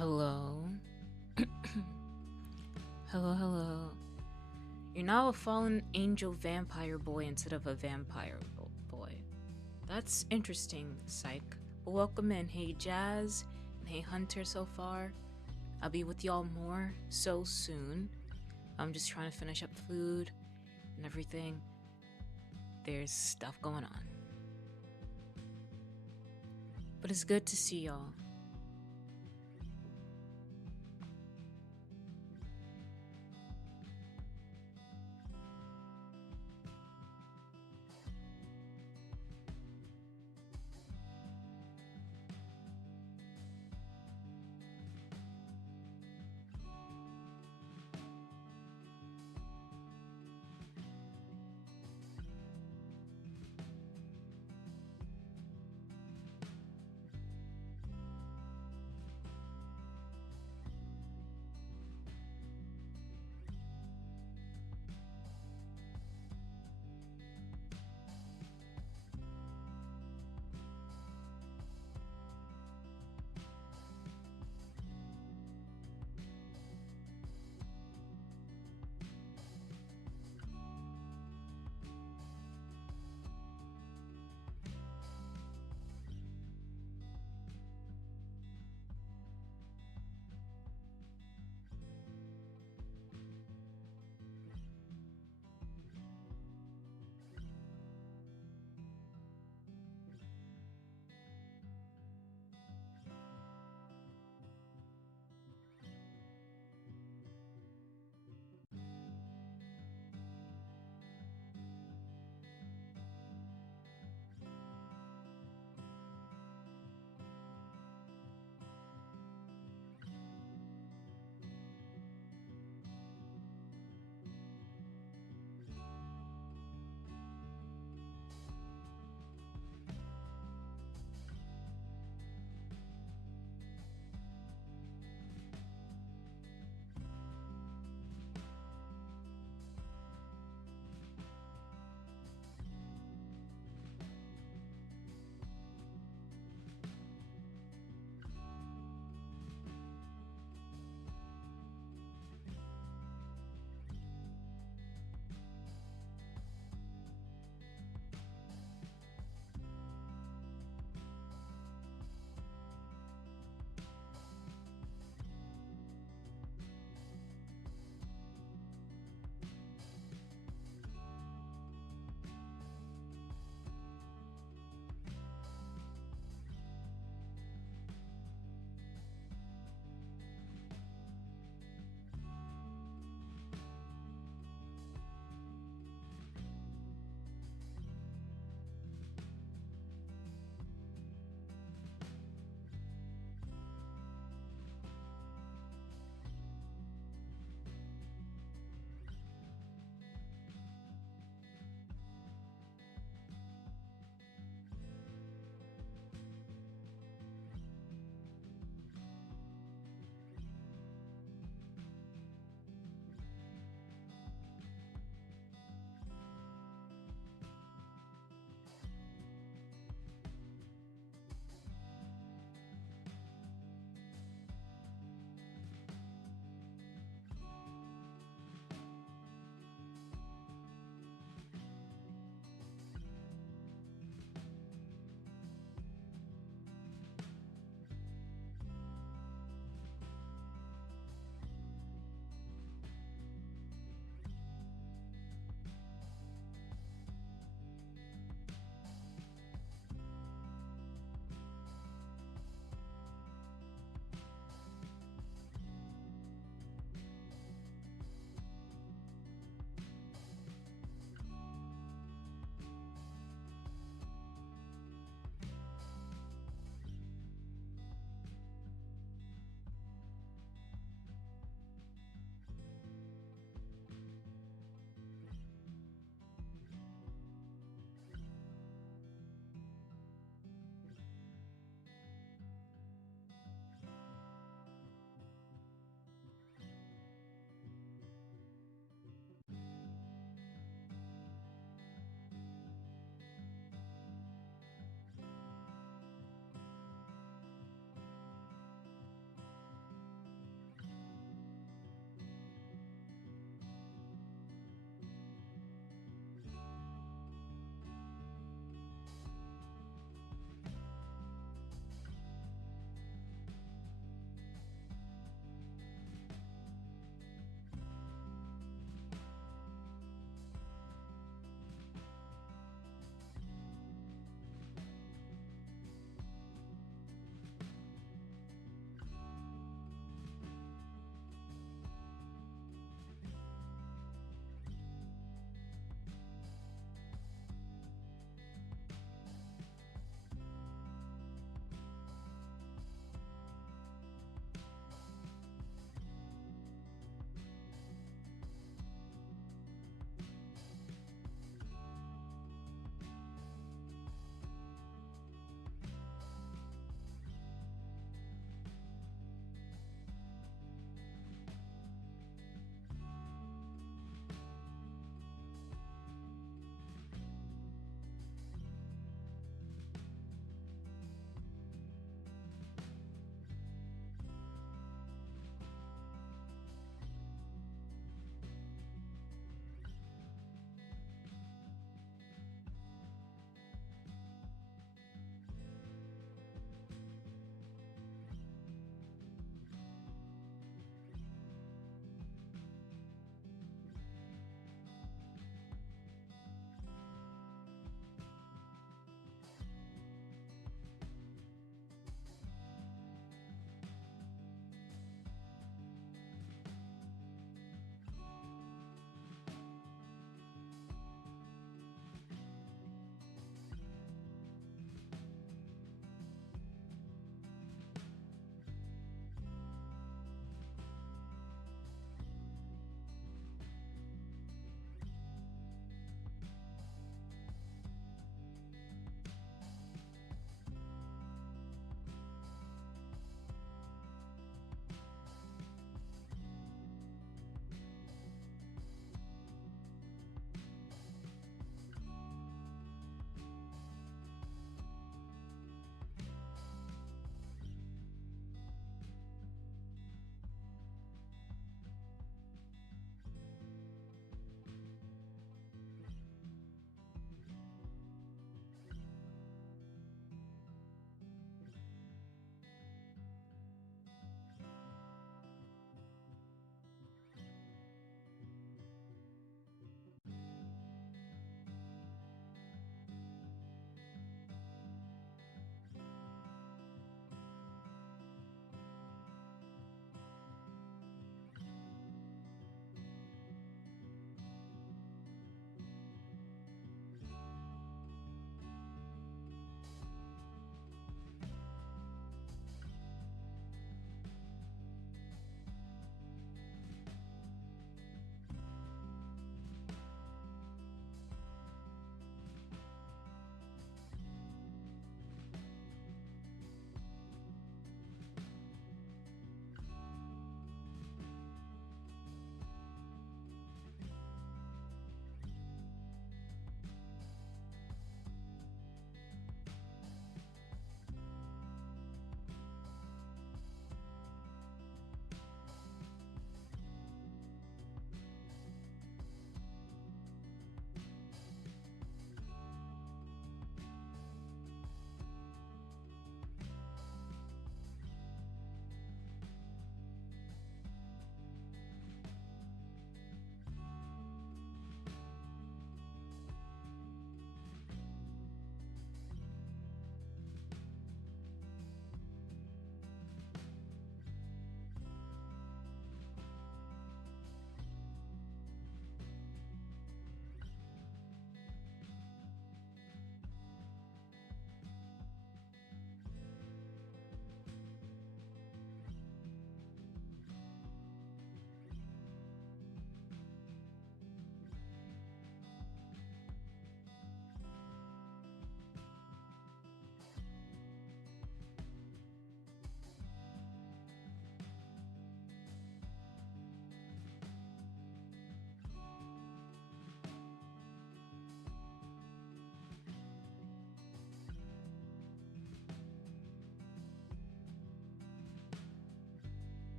Hello. Hello. You're now a fallen angel vampire boy instead of a vampire boy. That's interesting, psych. But welcome in. Hey, Jazz, and hey, Hunter, so far. I'll be with y'all more so soon. I'm just trying to finish up food and everything. There's stuff going on. But it's good to see y'all.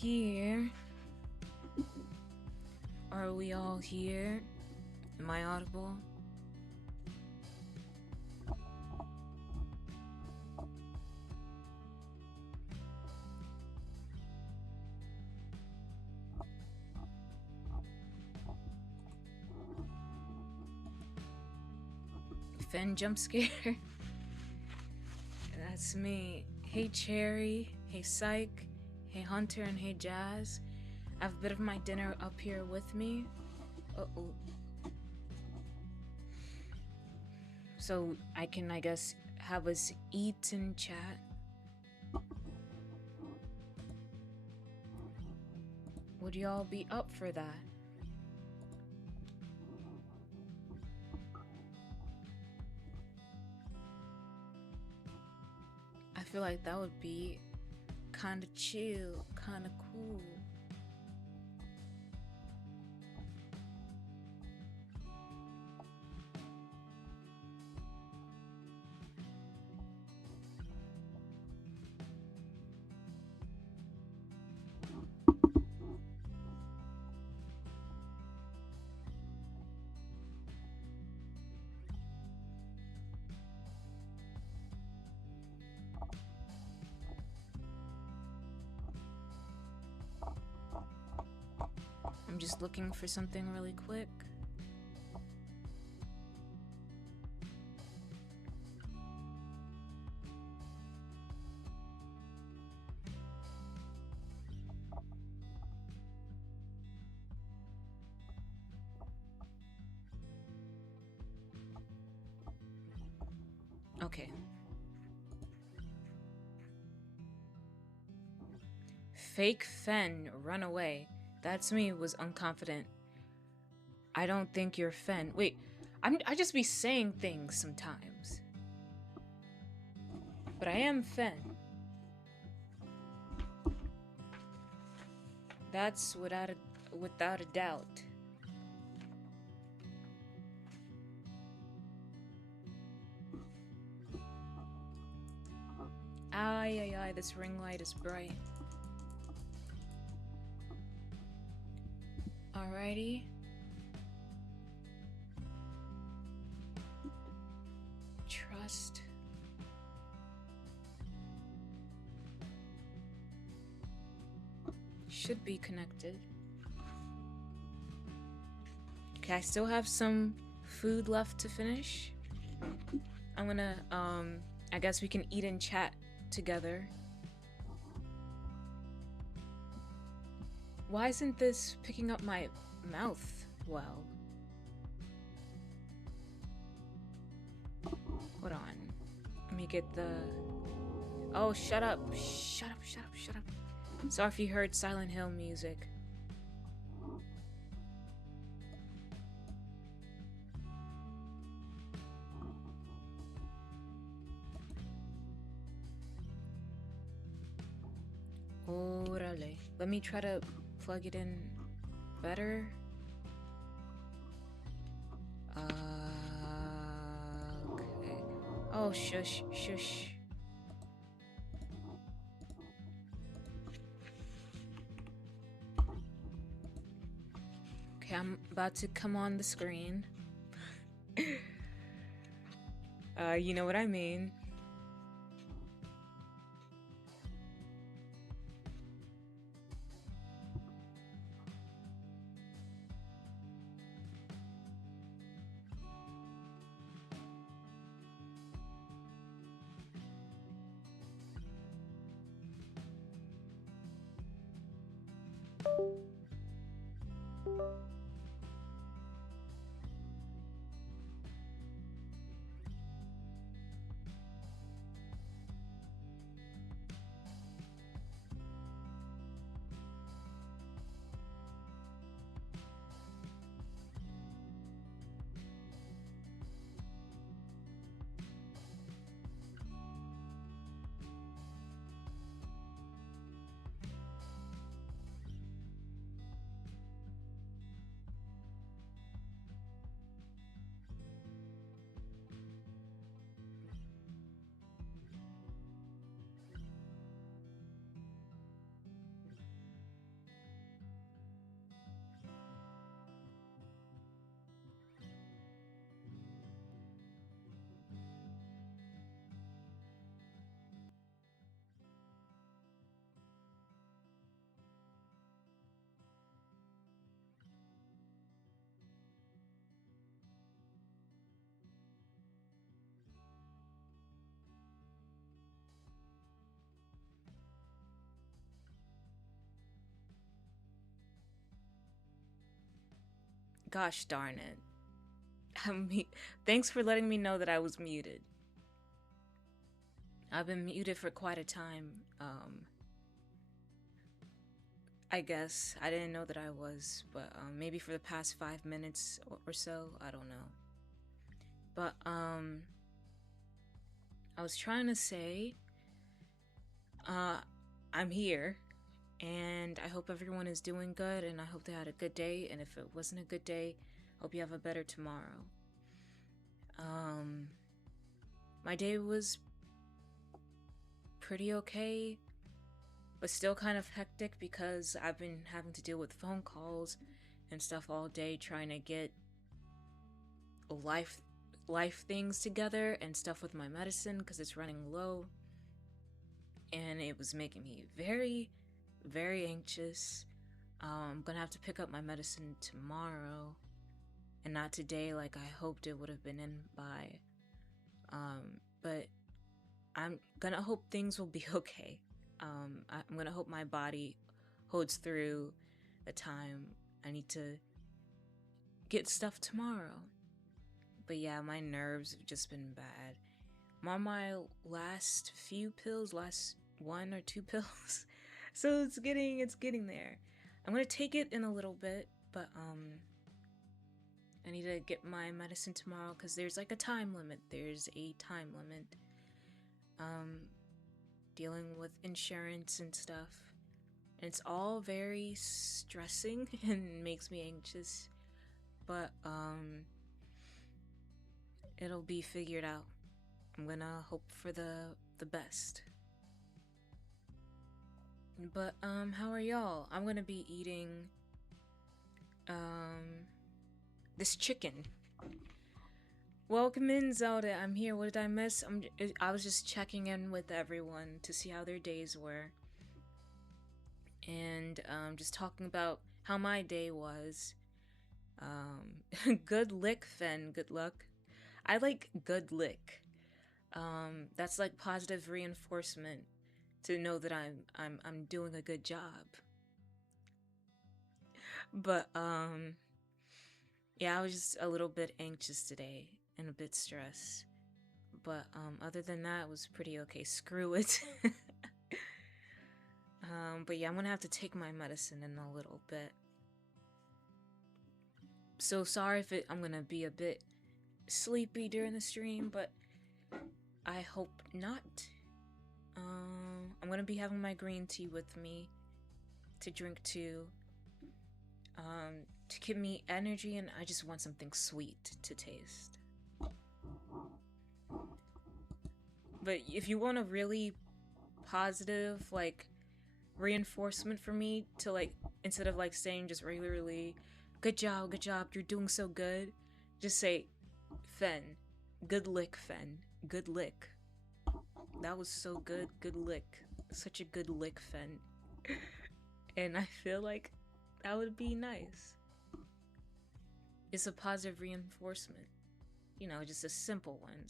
here. Are we all here? Am I audible? Fen jump scare. That's me. Hey Cherry, hey Psych, hey Hunter, and hey Jazz. I have a bit of my dinner up here with me. Uh-oh. So I can, I guess, have us eat and chat. Would y'all be up for that? I feel like that would be kind of chill, kind of cool. I'm just looking for something really quick. Okay. Fake Fen, run away. That's me, was unconfident. I don't think you're Fen. Wait, I just be saying things sometimes. But I am Fen. That's without a doubt. Aye, this ring light is bright. Alrighty. Trust. Should be connected. Okay, I still have some food left to finish. I'm gonna, I guess we can eat and chat together. Why isn't this picking up my mouth well? Hold on. Let me get the... Oh, shut up. Shut up. Sorry if you heard Silent Hill music. Orale. Let me try to plug it in better. Okay. Oh, shush. Okay, I'm about to come on the screen. You know what I mean. Gosh darn it. Thanks for letting me know that I was muted. I've been muted for quite a time. I guess I didn't know that I was, but maybe for the past 5 minutes or so, I don't know. But I was trying to say, I'm here, and I hope everyone is doing good, and I hope they had a good day. And if it wasn't a good day, hope you have a better tomorrow. My day was pretty okay, but still kind of hectic because I've been having to deal with phone calls and stuff all day, trying to get life things together and stuff with my medicine because it's running low, and it was making me very, very anxious. I'm gonna have to pick up my medicine tomorrow and not today like I hoped it would have been in by. But I'm gonna hope things will be okay. I'm gonna hope my body holds through the time I need to get stuff tomorrow. But yeah, my nerves have just been bad. I'm on my last few pills, last 1 or 2 pills. So it's getting there. I'm gonna take it in a little bit, but I need to get my medicine tomorrow because there's like a time limit. There's a time limit. Dealing with insurance and stuff. And it's all very stressing and makes me anxious. But it'll be figured out. I'm gonna hope for the best. But how are y'all? I'm gonna be eating this chicken. Welcome in, Zelda. I'm here. What did I miss? I was just checking in with everyone to see how their days were. And just talking about how my day was. Good lick, Fen. Good luck. I like good lick. That's like positive reinforcement to know that I'm doing a good job. But yeah, I was just a little bit anxious today and a bit stressed. But other than that, it was pretty okay. Screw it. But yeah, I'm gonna have to take my medicine in a little bit. So sorry if I'm gonna be a bit sleepy during the stream, but I hope not. I'm gonna be having my green tea with me to drink too. To give me energy, and I just want something sweet to taste. But if you want a really positive, like, reinforcement for me to, like, instead of, like, saying just regularly, good job, you're doing so good, just say, Fen. Good lick, Fen. Good lick. That was so good. Good lick. Such a good lick, Fen. And I feel like that would be nice. It's a positive reinforcement. You know, just a simple one.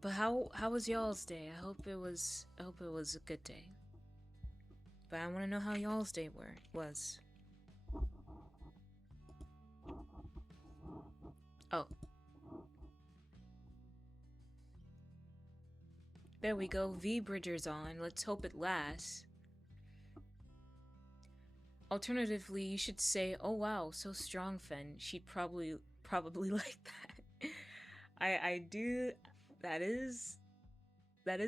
But how was y'all's day? I hope it was a good day. But I want to know how y'all's day was. Oh. There we go. V-Bridger's on. Let's hope it lasts. Alternatively, you should say, "Oh wow, so strong, Fen." She'd probably like that. I do. That is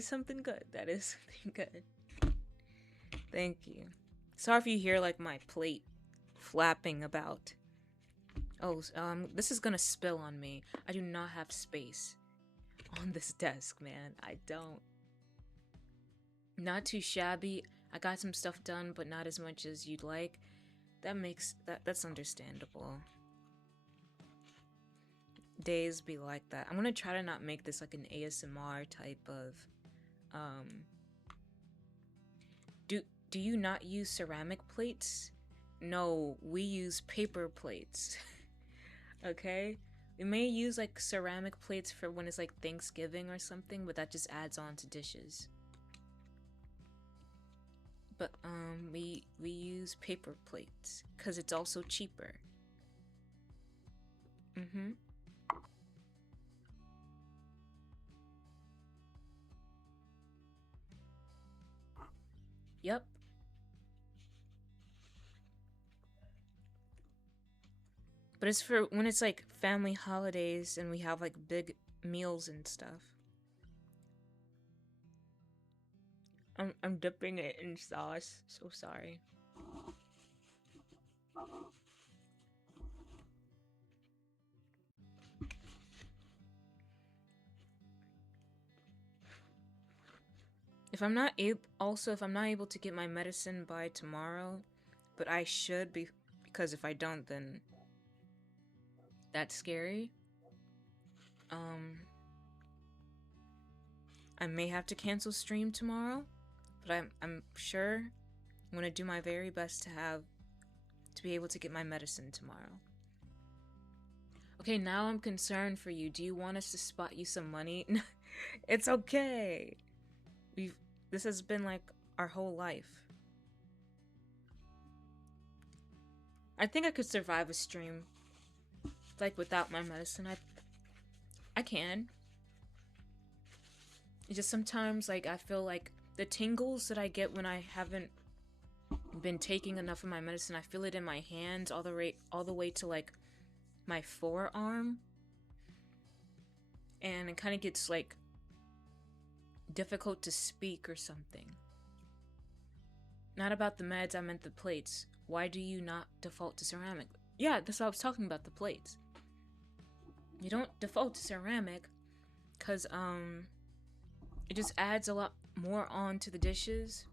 something good. That is something good. Thank you. Sorry if you hear like my plate flapping about. Oh, this is gonna spill on me. I do not have space on this desk, man. I don't. Not too shabby. I got some stuff done, but not as much as you'd like. That's understandable. Days be like that. I'm gonna try to not make this like an ASMR type of do you not use ceramic plates? No, we use paper plates. Okay? We may use like ceramic plates for when it's like Thanksgiving or something, but that just adds on to dishes. But we use use paper plates because it's also cheaper. Mm-hmm. Yep. But it's for when it's like family holidays and we have like big meals and stuff. I'm dipping it in sauce. So sorry. If I'm not able, also if I'm not able to get my medicine by tomorrow, but I should be, because if I don't, then that's scary. Um, I may have to cancel stream tomorrow, but I'm sure I'm gonna do my very best to be able to get my medicine tomorrow. Okay, now I'm concerned for you. Do you want us to spot you some money? It's okay. This has been like our whole life. I think I could survive a stream like without my medicine. I can. It's just sometimes like I feel like the tingles that I get when I haven't been taking enough of my medicine, I feel it in my hands all the way to like my forearm. And it kind of gets like difficult to speak or something. Not about the meds, I meant the plates. Why do you not default to ceramic? Yeah, that's what I was talking about, the plates. You don't default to ceramic because it just adds a lot more on to the dishes.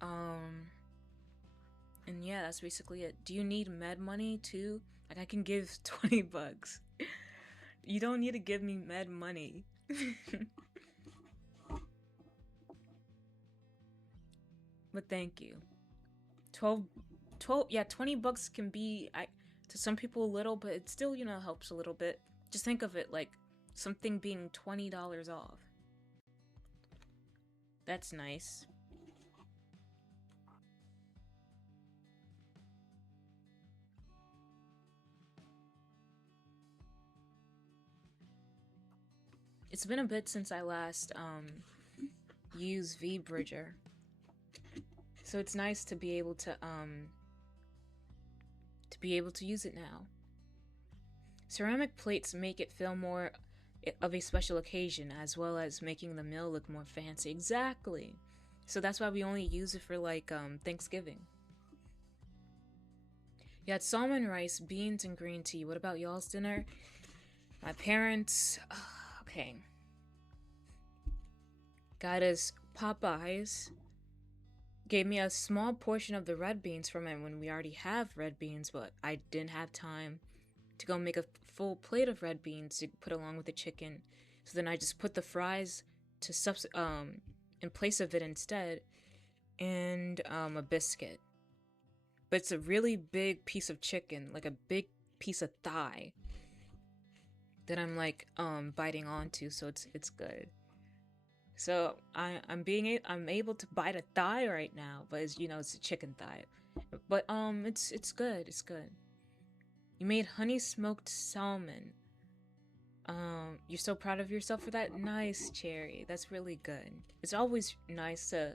And yeah, that's basically it. Do you need med money too? Like I can give $20. You don't need to give me med money. But thank you. 12 yeah, $20 can be to some people a little, but it still, helps a little bit. Just think of it like something being $20 off. That's nice. It's been a bit since I last used vBridger. So it's nice to be able to use it now. Ceramic plates make it feel more of a special occasion, as well as making the meal look more fancy. Exactly. So that's why we only use it for like Thanksgiving. You had salmon rice, beans, and green tea. What about y'all's dinner? My parents, okay, got us Popeyes. Gave me a small portion of the red beans from it when we already have red beans, but I didn't have time to go make a full plate of red beans to put along with the chicken. So then I just put the fries in place of it instead, and a biscuit. But it's a really big piece of chicken, like a big piece of thigh that I'm like biting onto, so it's good. So I'm able to bite a thigh right now, but it's a chicken thigh. But it's good. It's good. You made honey smoked salmon. You're so proud of yourself for that? Nice, Cherry. That's really good. It's always nice to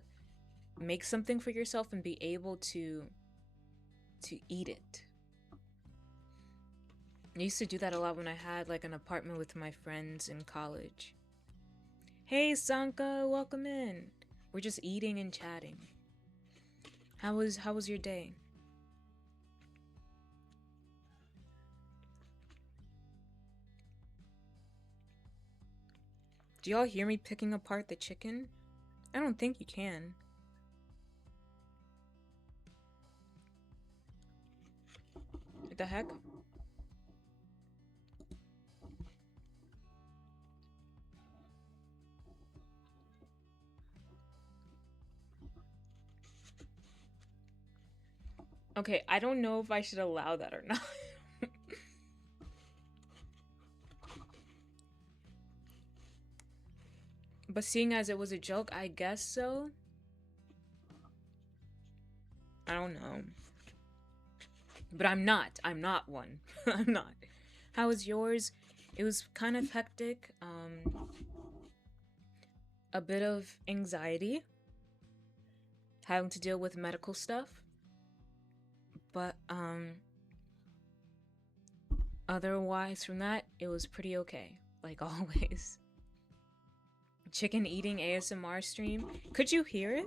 make something for yourself and be able to eat it. I used to do that a lot when I had like an apartment with my friends in college. Hey Sanka, welcome in. We're just eating and chatting. How was your day? Do y'all hear me picking apart the chicken? I don't think you can. What the heck? Okay, I don't know if I should allow that or not. But seeing as it was a joke, I guess so. I don't know. But I'm not. I'm not one. I'm not. How was yours? It was kind of hectic. A bit of anxiety, having to deal with medical stuff. But otherwise from that, it was pretty okay. Like always. Chicken eating ASMR stream. Could you hear it?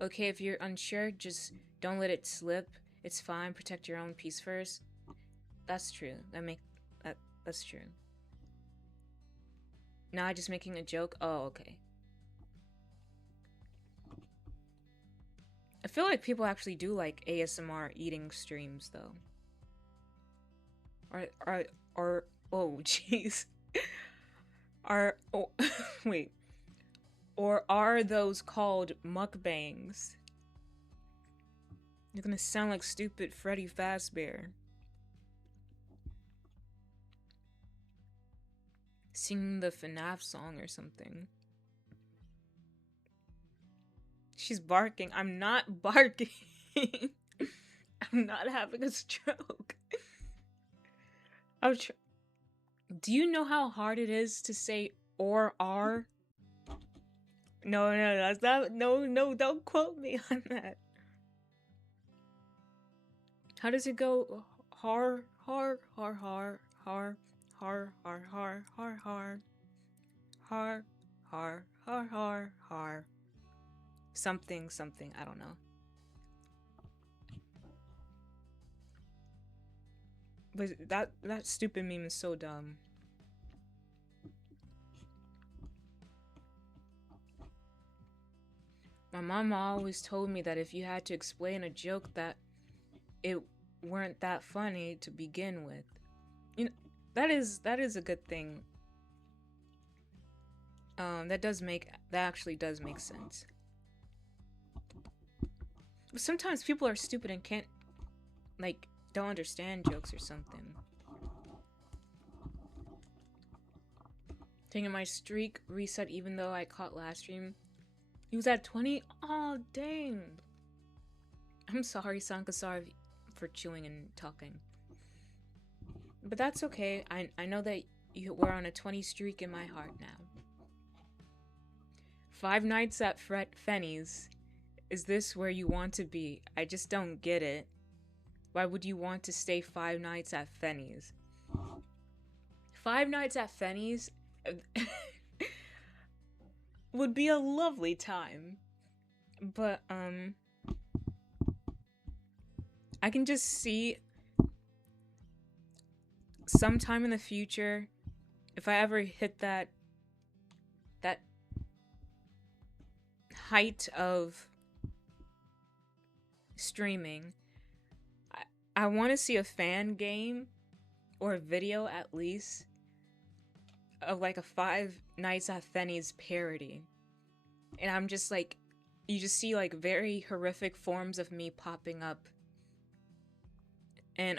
Okay, if you're unsure, just don't let it slip. It's fine. Protect your own peace first. That's true. That's true. Not just making a joke. Oh, okay. I feel like people actually do like ASMR eating streams though. Or oh jeez. Wait. Or are those called mukbangs? You're gonna sound like stupid Freddy Fazbear. Singing the FNAF song or something. She's barking. I'm not barking. I'm not having a stroke. Do you know how hard it is to say or are? No, that's not. No, don't quote me on that. How does it go? Har, har, har, har, har, har, har, har, har, har, har, har, har, har, har. Something, I don't know. But that stupid meme is so dumb. My mama always told me that if you had to explain a joke that it weren't that funny to begin with. You know, that is a good thing. That actually does make sense. But sometimes people are stupid and can't, like, don't understand jokes or something. Taking my streak reset even though I caught last stream. He was at 20? Oh, dang. I'm sorry, Sankasar, for chewing and talking. But that's okay. I know that we're on a 20 streak in my heart now. 5 nights at Fenny's. Is this where you want to be? I just don't get it. Why would you want to stay 5 nights at Fenny's? 5 nights at Fenny's would be a lovely time. But, I can just see sometime in the future, if I ever hit that height of streaming, I want to see a fan game or a video at least of like a 5 Nights at Fenny's parody. And I'm just like, you just see like very horrific forms of me popping up and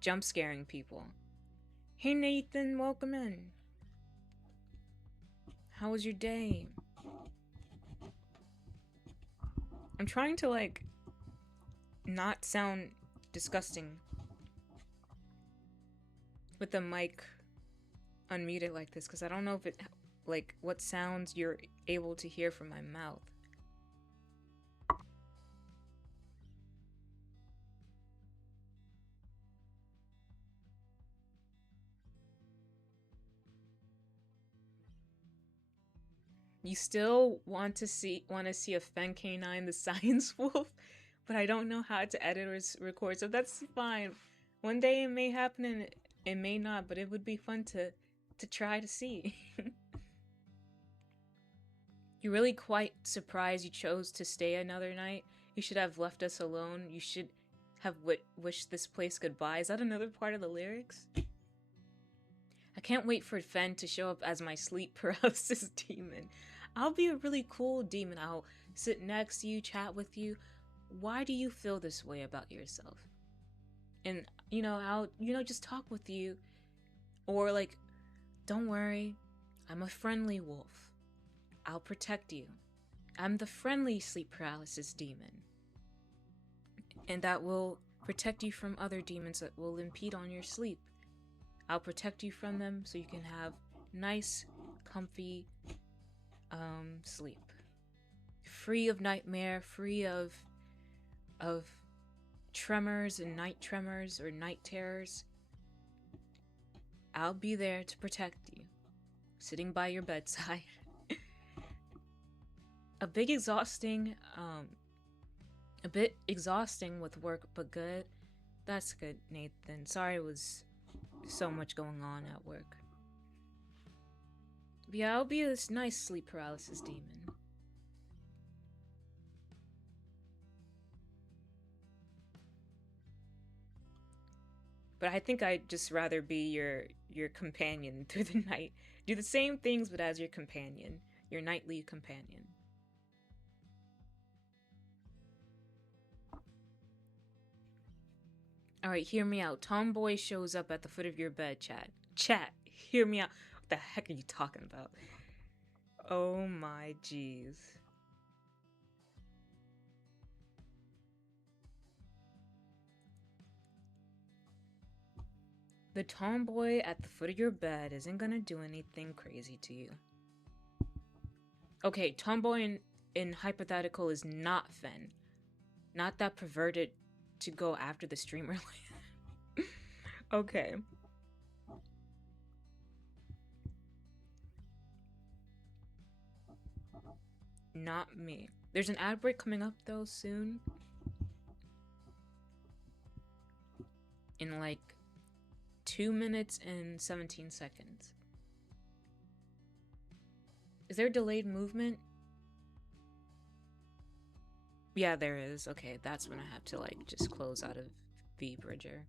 jump scaring people. Hey Nathan, welcome in. How was your day? I'm trying to like not sound disgusting with the mic unmuted like this, because I don't know if it, like, what sounds you're able to hear from my mouth. You still want to see a Fen Canine, the science wolf, but I don't know how to edit or record, so that's fine. One day it may happen and it may not, but it would be fun to try to see. You're really quite surprised you chose to stay another night. You should have left us alone. You should have wished this place goodbye. Is that another part of the lyrics? I can't wait for Fen to show up as my sleep paralysis demon. I'll be a really cool demon. I'll sit next to you, chat with you. why do you feel this way about yourself? And I'll just talk with you, or like, don't worry, I'm a friendly wolf. I'll protect you. I'm the friendly sleep paralysis demon. And that will protect you from other demons that will impede on your sleep. I'll protect you from them so you can have nice, comfy sleep. Free of nightmare, free of tremors and night tremors or night terrors. I'll be there to protect you, sitting by your bedside. A bit exhausting with work, but good. That's good, Nathan. Sorry it was so much going on at work. But yeah, I'll be this nice sleep paralysis demon. But I think I'd just rather be your companion through the night. Do the same things, but as your companion. Your nightly companion. Alright, hear me out. Tomboy shows up at the foot of your bed, chat. Chat, hear me out. What the heck are you talking about? Oh my jeez. The tomboy at the foot of your bed isn't gonna do anything crazy to you. Okay, tomboy in hypothetical is not Fen. Not that perverted to go after the streamer. Okay. Not me. There's an ad break coming up though soon. In like 2 minutes and 17 seconds. Is there delayed movement? Yeah, there is. Okay, that's when I have to like just close out of vBridger.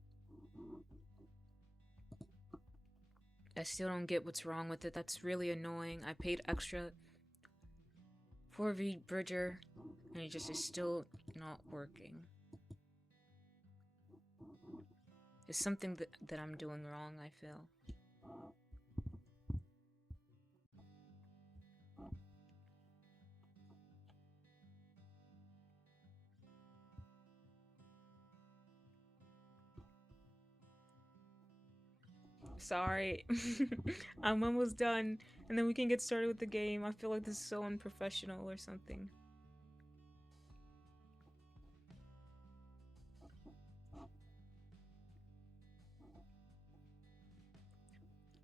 I still don't get what's wrong with it. That's really annoying. I paid extra for vBridger and it just is still not working. It's something that I'm doing wrong, I feel. Sorry. I'm almost done, and then we can get started with the game. I feel like this is so unprofessional or something.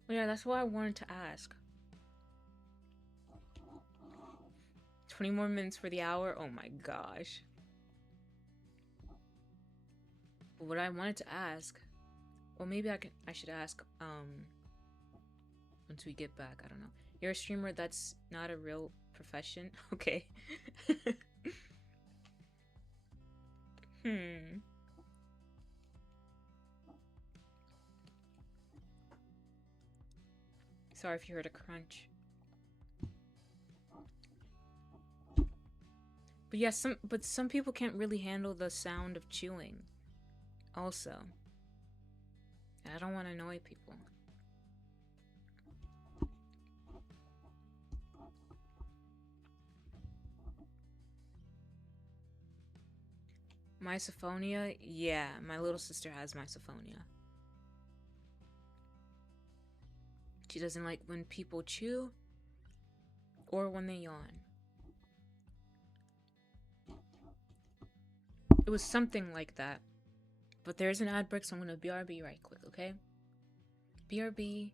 Well, yeah, that's why I wanted to ask. 20 more minutes for the hour? Oh my gosh. But what I wanted to ask... Well, maybe I should ask, once we get back, I don't know. You're a streamer that's not a real profession? Okay. Sorry if you heard a crunch. But yeah, some people can't really handle the sound of chewing. Also. I don't want to annoy people. Misophonia? Yeah, my little sister has misophonia. She doesn't like when people chew or when they yawn. It was something like that. But there's an ad break, so I'm gonna BRB right quick, okay? BRB.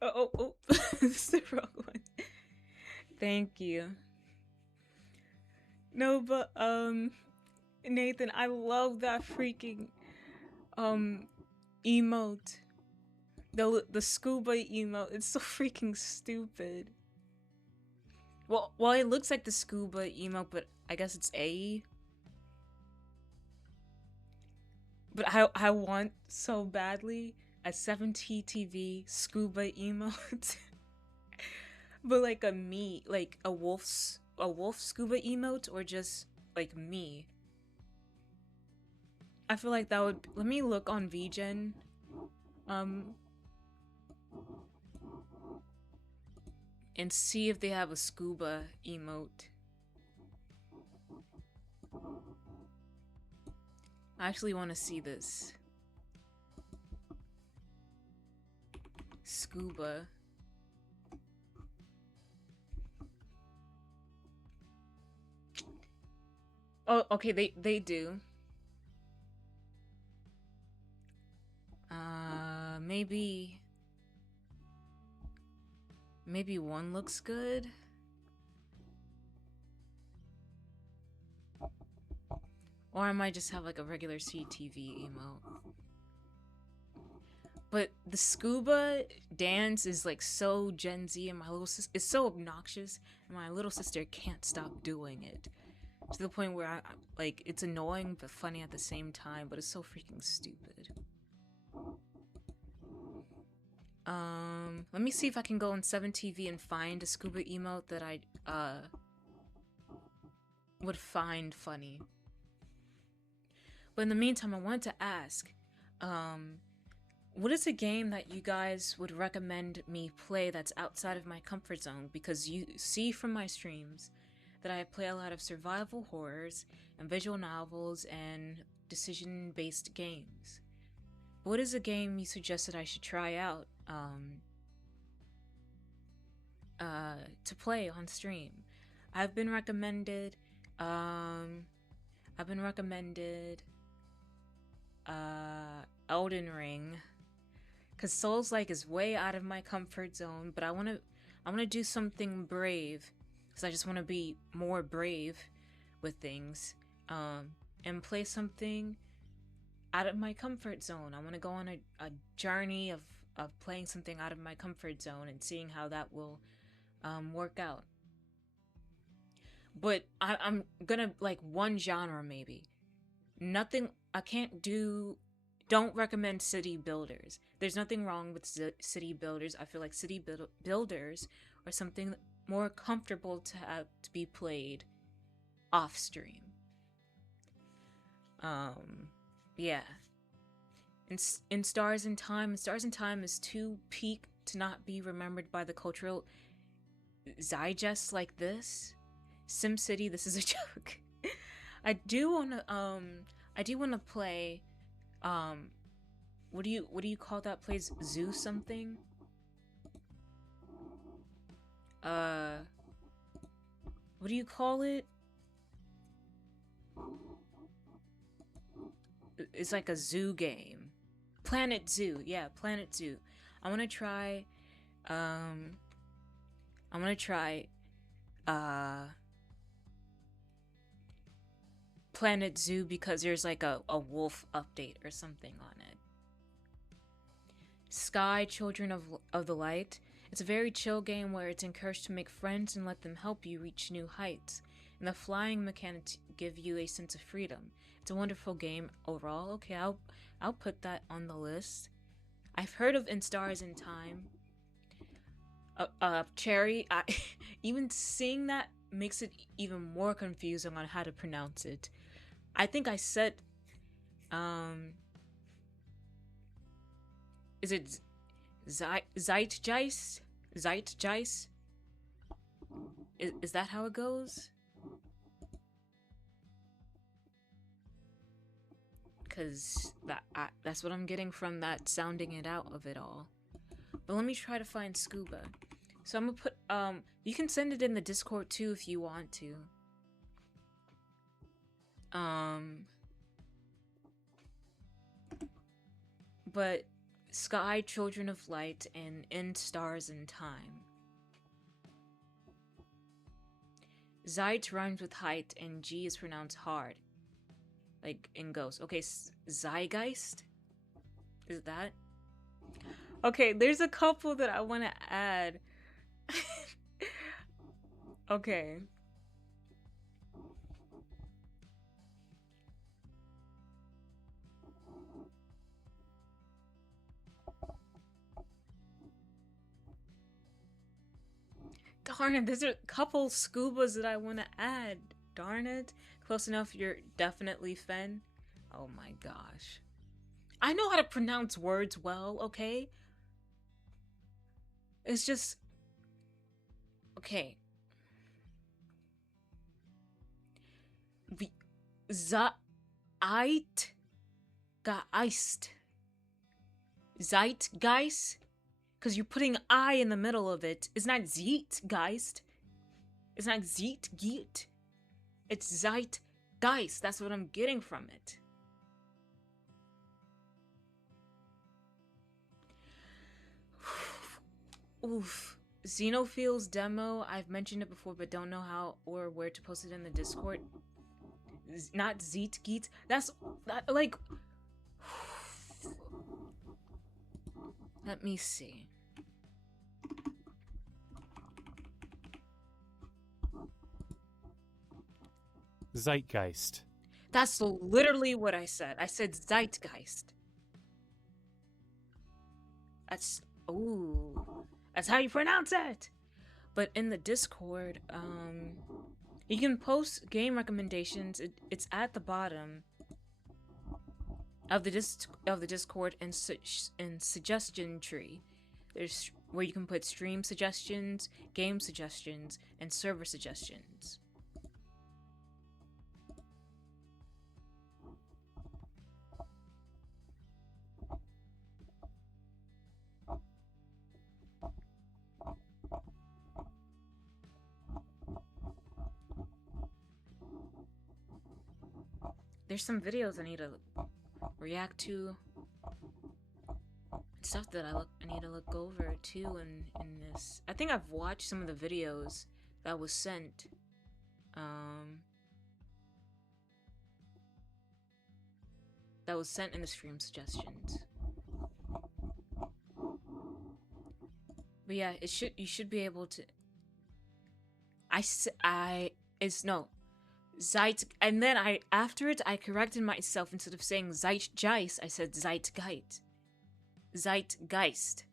Oh, this is the wrong one. Thank you. No, but Nathan, I love that freaking um emote. The scuba emote. It's so freaking stupid. Well, it looks like the scuba emote, but I guess it's A. But I want so badly a 7T scuba emote. But like a me, like a wolf scuba emote, or just like me. I feel like that would. Let me look on VGen. Um, and see if they have a scuba emote. I actually want to see this. Scuba. Oh, okay, they do. Maybe one looks good. Or I might just have like a regular CTV emote. But the scuba dance is like so Gen Z, and my little sister is so obnoxious, and my little sister can't stop doing it. To the point where like it's annoying but funny at the same time, but it's so freaking stupid. Let me see if I can go on 7TV and find a scuba emote that I would find funny. But in the meantime, I wanted to ask, what is a game that you guys would recommend me play that's outside of my comfort zone? Because you see from my streams that I play a lot of survival horrors and visual novels and decision-based games. What is a game you suggested I should try out to play on stream? I've been recommended Elden Ring, because Souls-like is way out of my comfort zone, but I want to do something brave, because I just want to be more brave with things, and play something out of my comfort zone. I want to go on a journey of playing something out of my comfort zone and seeing how that will work out. But I'm gonna like one genre maybe. Nothing, I can't do. Don't recommend city builders. There's nothing wrong with city builders. I feel like city builders are something more comfortable to have to be played off stream. Yeah. In Stars in Time is too peak to not be remembered by the cultural zeitgeist like this. SimCity, this is a joke. I do wanna play what do you call that place? Zoo something? What do you call it? It's like a zoo game. Planet Zoo, yeah, Planet Zoo. I wanna try Planet Zoo because there's like a wolf update or something on it. Sky Children of the Light. It's a very chill game where it's encouraged to make friends and let them help you reach new heights. And the flying mechanics give you a sense of freedom. It's a wonderful game overall. Okay, I'll put that on the list. I've heard of In Stars in Time. Cherry. Even seeing that makes it even more confusing on how to pronounce it. I think I said, is it Zeitgeist? Zeitgeist? Is that how it goes? Because that's what I'm getting from that sounding it out of it all. But let me try to find Scuba. So I'm gonna put, you can send it in the Discord too if you want to. But Sky, Children of Light, and In Stars in Time. Zeit rhymes with height, and G is pronounced hard. Like in Ghost. Okay, Zeitgeist? Is that? Okay, there's a couple that I want to add. Okay. Darn it, there's a couple scubas that I want to add. Darn it. Close enough, you're definitely Fen. Oh my gosh. I know how to pronounce words well, okay? It's just... Okay. Zeitgeist. Zeitgeist? Because you're putting I in the middle of it. It's not Zeitgeist. It's not Zeitgeist. It's Zeitgeist. That's what I'm getting from it. Oof. Xenophil's demo, I've mentioned it before, but don't know how or where to post it in the Discord. Not Zeitgeist. That's like... Let me see. Zeitgeist. That's literally what I said. I said Zeitgeist. That's... Ooh. That's how you pronounce it! But in the Discord, you can post game recommendations. It's at the bottom of the Discord and suggestion tree. There's where you can put stream suggestions, game suggestions, and server suggestions. There's some videos I need to react to. Stuff that I need to look over too in this. I think I've watched some of the videos that was sent. That was sent in the stream suggestions. But yeah, you should be able to. Zeit, and then after it I corrected myself. Instead of saying Zeitgeist, I said Zeitgeist. Zeitgeist.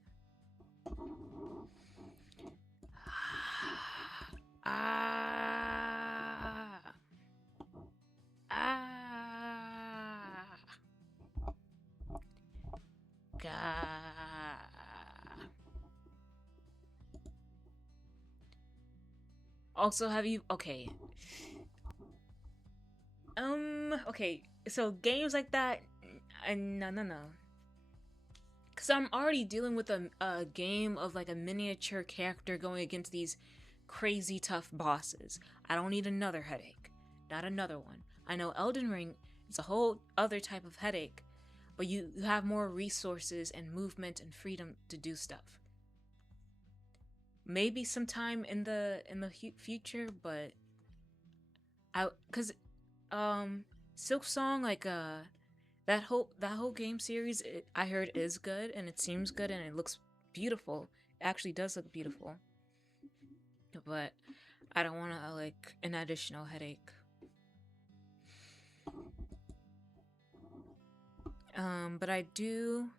Also, have you... Okay. Okay. So, games like that... No. Because I'm already dealing with a game of, like, a miniature character going against these crazy tough bosses. I don't need another headache. Not another one. I know Elden Ring is a whole other type of headache, but you have more resources and movement and freedom to do stuff. Maybe sometime in the future, but Silk Song, like that whole game series, I heard is good, and it seems good, and it looks beautiful. It actually does look beautiful, but I don't want to like an additional headache. But I do.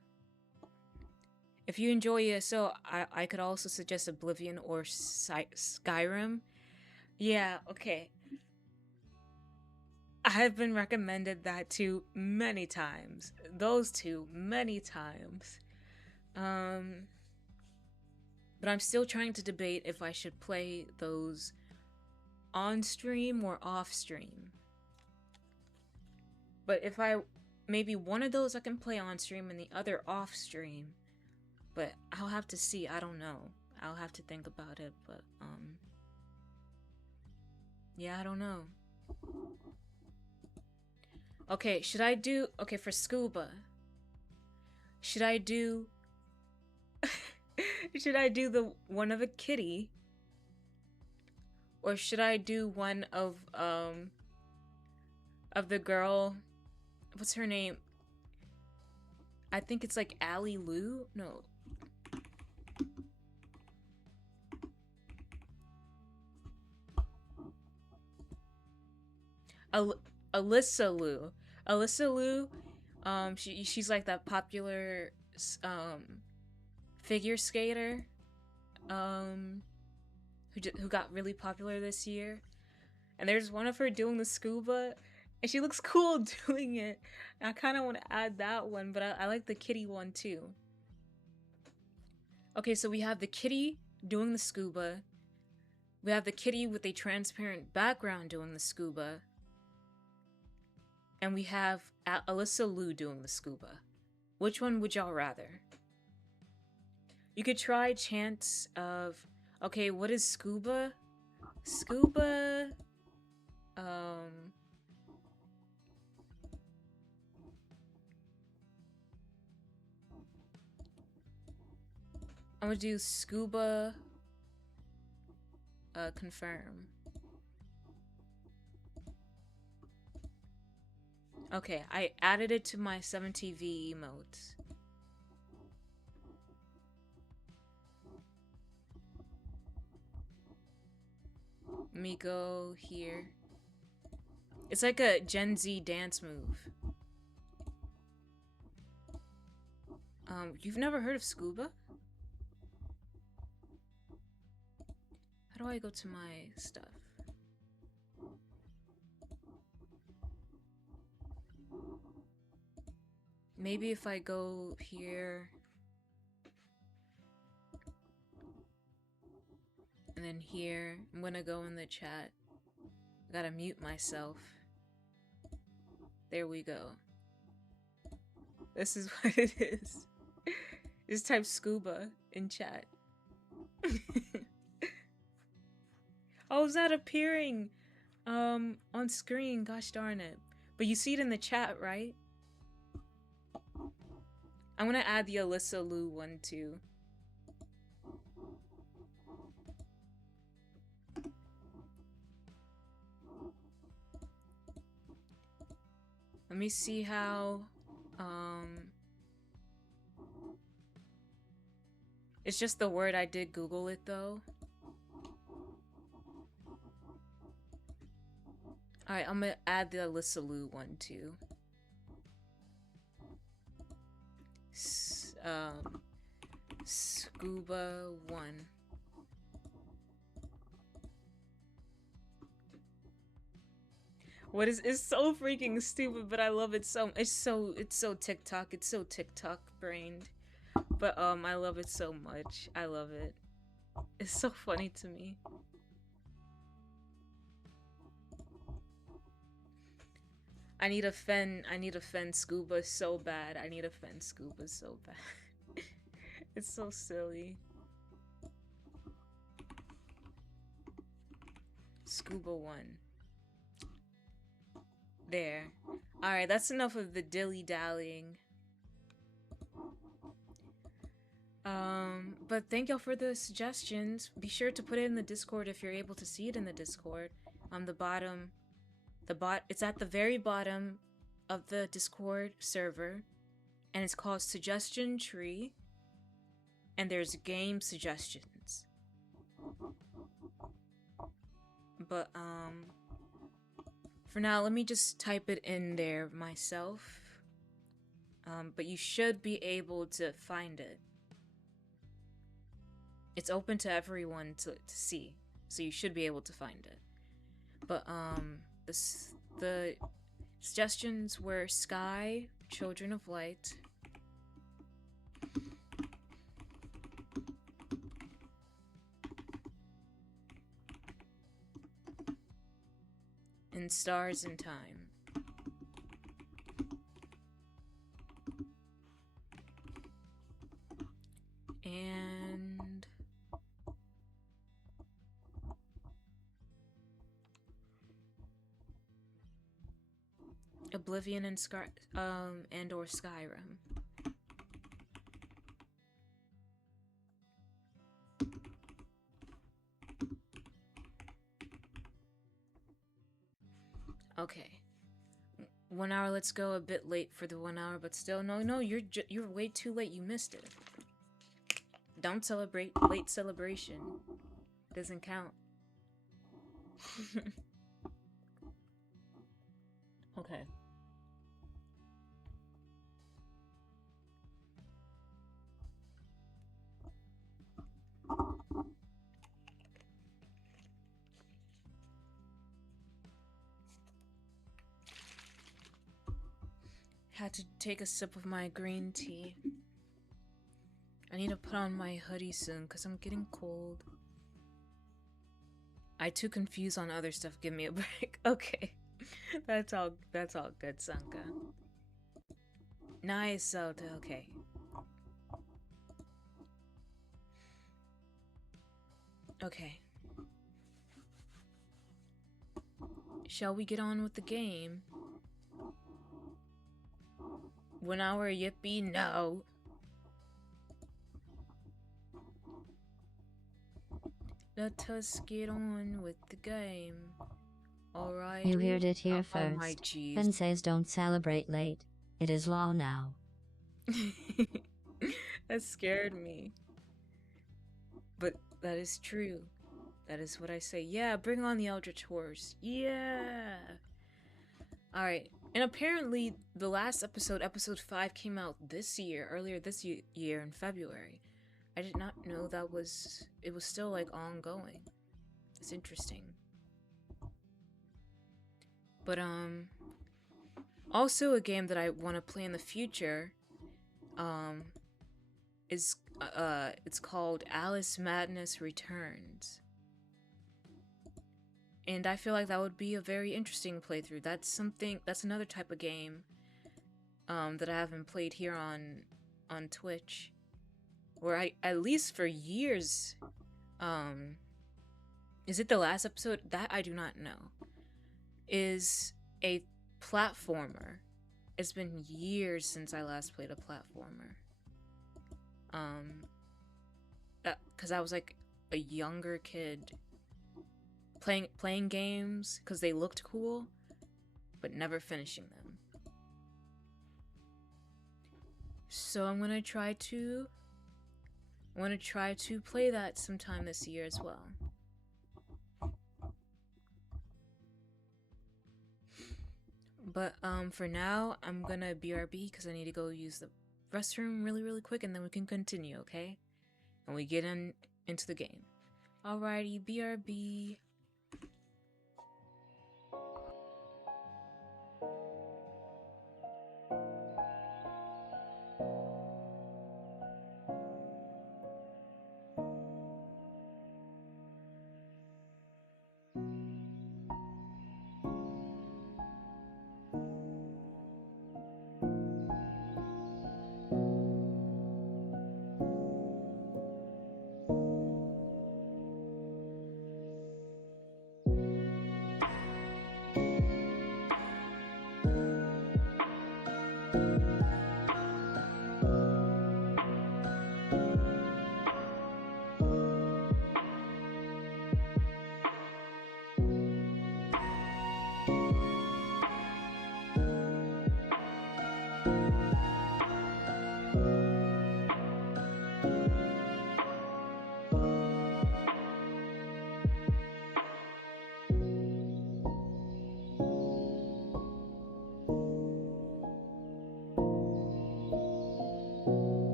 If you enjoy ESO, I could also suggest Oblivion or Skyrim. Yeah, okay. I have been recommended that too many times. Those two many times. But I'm still trying to debate if I should play those on stream or off stream. But if maybe one of those I can play on stream and the other off stream. But I'll have to see. I don't know. I'll have to think about it. But, yeah, I don't know. Okay, should I do... Okay, for scuba. Should I do should I do the one of a kitty? Or should I do one of the girl, what's her name? I think it's like Allie Lou? No. Alyssa Lou. Alyssa Lou, she's like that popular figure skater who got really popular this year. And there's one of her doing the scuba, and she looks cool doing it. And I kind of want to add that one, but I like the kitty one too. Okay, so we have the kitty doing the scuba. We have the kitty with a transparent background doing the scuba. And we have Alyssa Lou doing the scuba. Which one would y'all rather? You could try chants of, okay, what is scuba? Scuba, I'm gonna do scuba, confirm. Okay, I added it to my 7TV emotes. Let me go here. It's like a Gen Z dance move. You've never heard of scuba? How do I go to my stuff? Maybe if I go here and then here, I'm gonna go in the chat. I gotta mute myself. There we go. This is what it is. Just type scuba in chat. Oh, is that appearing on screen? Gosh darn it. But you see it in the chat, right? I'm gonna add the Alyssa Lou one too. Let me see how it's just the word. I did Google it though. Alright, I'm gonna add the Alyssa Lou one too. Scuba 1. What is, it's so freaking stupid, but I love it so, it's so TikTok, it's so TikTok brained. But I love it so much. I love it. It's so funny to me. I need a Fen scuba so bad. I need a Fen scuba so bad. It's so silly. Scuba 1. There. Alright, that's enough of the dilly-dallying. But thank y'all for the suggestions. Be sure to put it in the Discord if you're able to see it in the Discord. On the bottom, it's at the very bottom of the Discord server, and it's called Suggestion Tree, and there's game suggestions. But for now, let me just type it in there myself. But you should be able to find it. It's open to everyone to see, so you should be able to find it. But the suggestions were Sky, Children of Light, and Stars in Time. And Oblivion and or Skyrim. Okay. 1 hour, let's go. A bit late for the 1 hour, but still, no, you're way too late. You missed it. Don't celebrate. Late celebration doesn't count. Okay. Had to take a sip of my green tea. I need to put on my hoodie soon because I'm getting cold. I too confused on other stuff. Give me a break. Okay. That's all good, Sanka. Nice, okay. Okay. Shall we get on with the game? 1 hour, yippee, no. Let us get on with the game. Alright. You heard it here first. Oh my jeez. Fen says don't celebrate late. It is law now. That scared me. But that is true. That is what I say. Yeah, bring on the Eldritch Horse. Yeah. Alright. And apparently the last episode, episode 5, came out this year, earlier this year in February. I did not know it was still like ongoing. It's interesting. But also a game that I want to play in the future is it's called Alice Madness Returns. And I feel like that would be a very interesting playthrough. That's another type of game that I haven't played here on Twitch. Where I, at least for years, is it the last episode? That I do not know. Is a platformer. It's been years since I last played a platformer. Because I was like a younger kid playing games because they looked cool, but never finishing them. So I'm gonna try to play that sometime this year as well. But for now, I'm gonna BRB because I need to go use the restroom really quick, and then we can continue, okay? And we get into the game. Alrighty, BRB.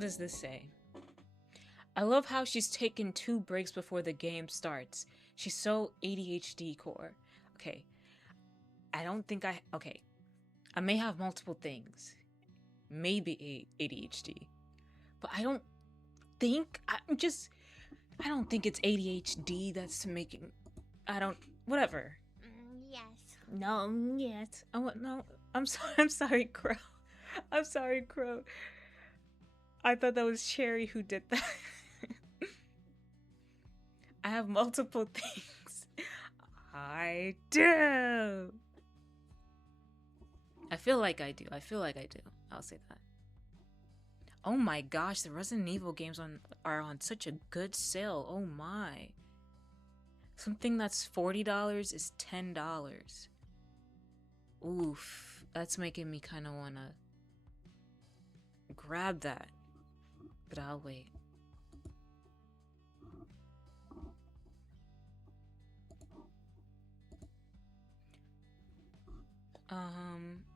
What does this say? I love how she's taken 2 breaks before the game starts. She's so ADHD core. Okay. I don't think okay. I may have multiple things. Maybe ADHD. But I don't think it's ADHD that's making whatever. Yes. No, yes. No. I'm sorry. I'm sorry, Crow. I'm sorry, Crow. I thought that was Cherry who did that. I have multiple things. I do. I feel like I do. I'll say that. Oh my gosh, the Resident Evil games are on such a good sale. Oh my. Something that's $40 is $10. Oof. That's making me kind of want to grab that. But I'll wait.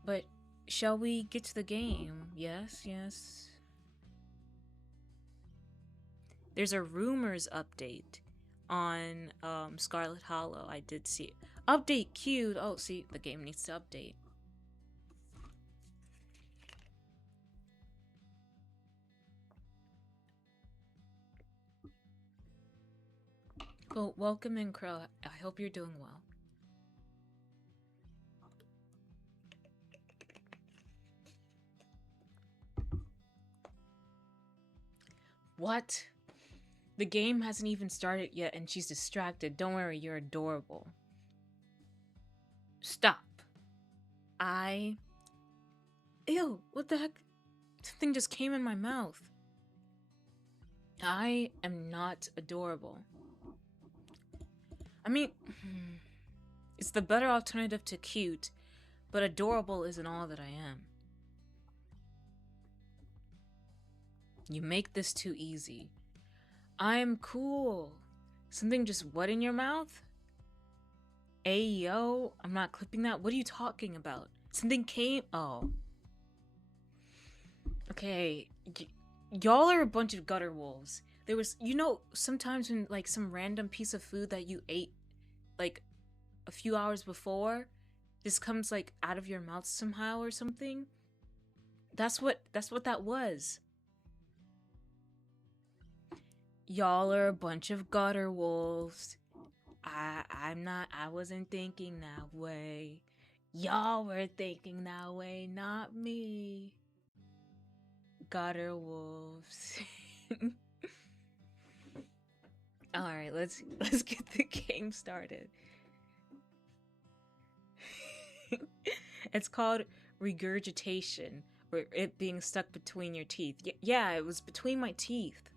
But shall we get to the game? Yes. There's a rumors update on Scarlet Hollow. I did see it. Update queued. Oh, see, the game needs to update. Well, welcome in, Crow. I hope you're doing well. What? The game hasn't even started yet and she's distracted. Don't worry, you're adorable. Stop. Ew, what the heck? Something just came in my mouth. I am not adorable. I mean, it's the better alternative to cute, but adorable isn't all that I am. You make this too easy. I'm cool. Something just what in your mouth? Ayo, I'm not clipping that. What are you talking about? Something came. Oh. Okay. Y'all are a bunch of gutter wolves. There was, sometimes when like some random piece of food that you ate like a few hours before, this comes like out of your mouth somehow or something. That's what that was. Y'all are a bunch of gutter wolves. I wasn't thinking that way. Y'all were thinking that way, not me. Gutter wolves. Alright, let's get the game started. It's called regurgitation, or it being stuck between your teeth. Yeah, it was between my teeth.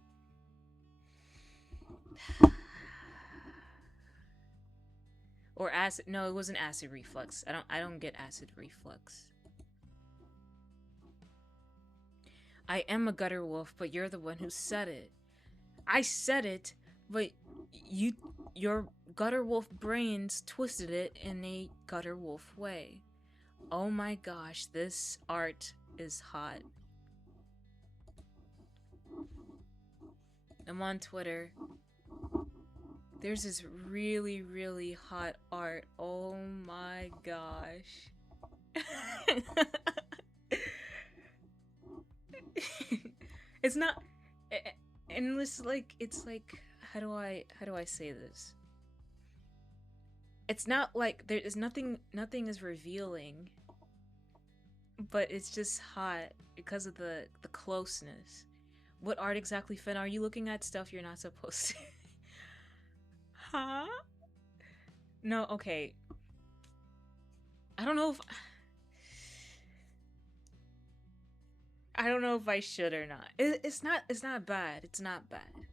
Or acid. No, it wasn't acid reflux. I don't get acid reflux. I am a gutter wolf, but you're the one who said it. I said it, but your gutter wolf brains twisted it in a gutter wolf way. Oh my gosh, this art is hot. I'm on Twitter. There's this really, really hot art. Oh my gosh. It's not, and it's like how do I say this? It's not like there is nothing is revealing, but it's just hot because of the closeness. What art exactly, Fen? Are you looking at stuff you're not supposed to? Huh? No, okay. I don't know if I should or not. It's not bad. It's not bad.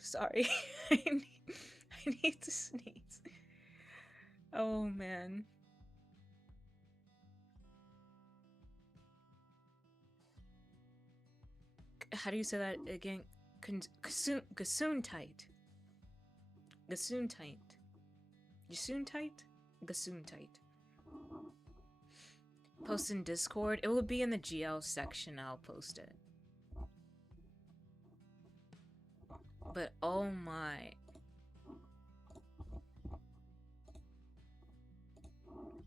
Sorry. I need to sneeze. Oh man. How do you say that again? Gesundheit. Gesundheit. Gesundheit? Gesundheit. post in Discord. It would be in the GL section. I'll post it. But oh my.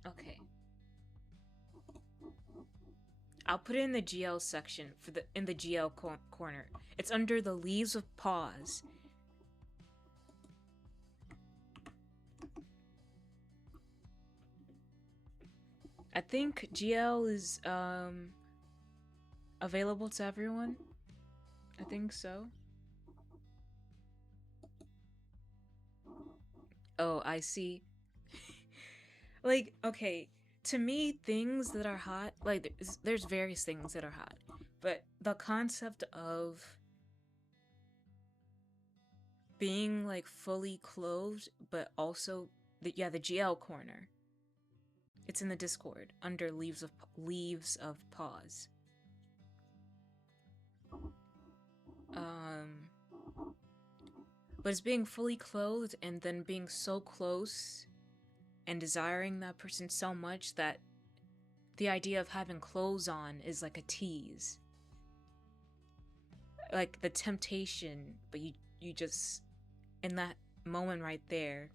Okay. I'll put it in the GL section in the GL corner. It's under the leaves of paws. I think GL is available to everyone. I think so. Oh, I see. Like, okay, to me, things that are hot, like, there's various things that are hot, but the concept of being, like, fully clothed, but also, the GL corner. It's in the Discord, under Leaves of Paws. But it's being fully clothed and then being so close and desiring that person so much that the idea of having clothes on is like a tease. Like the temptation, but you just, in that moment right there,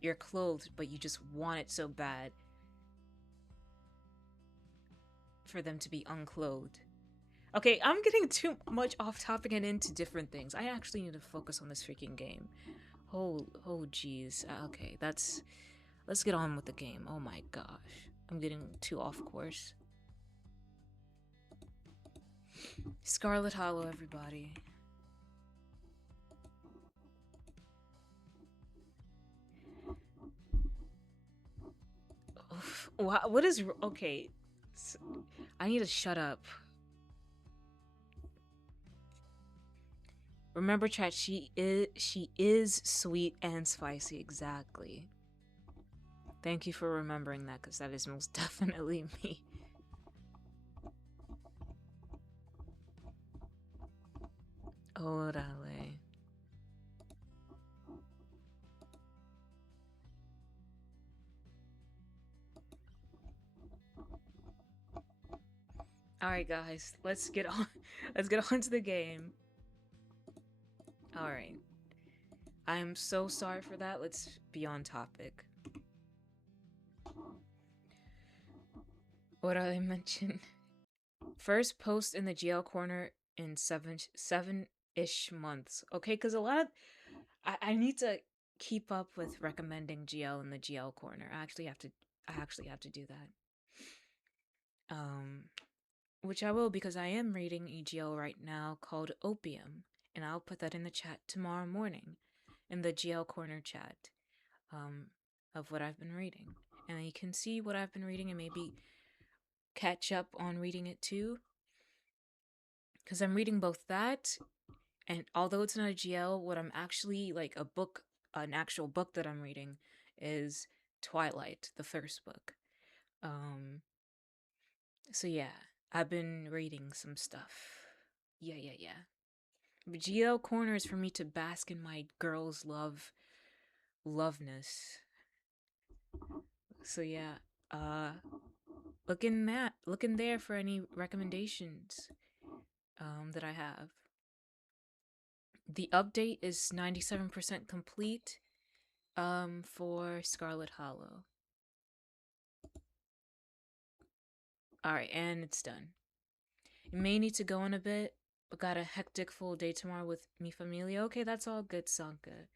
you're clothed, but you just want it so bad for them to be unclothed. Okay, I'm getting too much off topic and into different things. I actually need to focus on this freaking game. Oh jeez. Okay, let's get on with the game. Oh my gosh. I'm getting too off course. Scarlet Hollow, everybody. What is... Okay. I need to shut up. Remember, chat, she is sweet and spicy, exactly. Thank you for remembering that, because that is most definitely me. Orale. Alright guys, let's get on to the game. Alright. I am so sorry for that. Let's be on topic. What did I mention? First post in the GL corner in seven-ish months. Okay, because a lot of... I need to keep up with recommending GL in the GL corner. I actually have to do that. Which I will, because I am reading EGL right now called Opium, and I'll put that in the chat tomorrow morning, in the GL corner chat, of what I've been reading. And you can see what I've been reading and maybe catch up on reading it too. Because I'm reading both that, and although it's not a GL, what I'm actually, like, an actual book that I'm reading is Twilight, the first book. So yeah, I've been reading some stuff. Yeah. But GL corner is for me to bask in my girl's loveness. So yeah, look in there for any recommendations that I have. The update is 97% complete for Scarlet Hollow. Alright, and it's done. You may need to go in a bit, but got a hectic full day tomorrow with mi familia. Okay, that's all good, Sanka.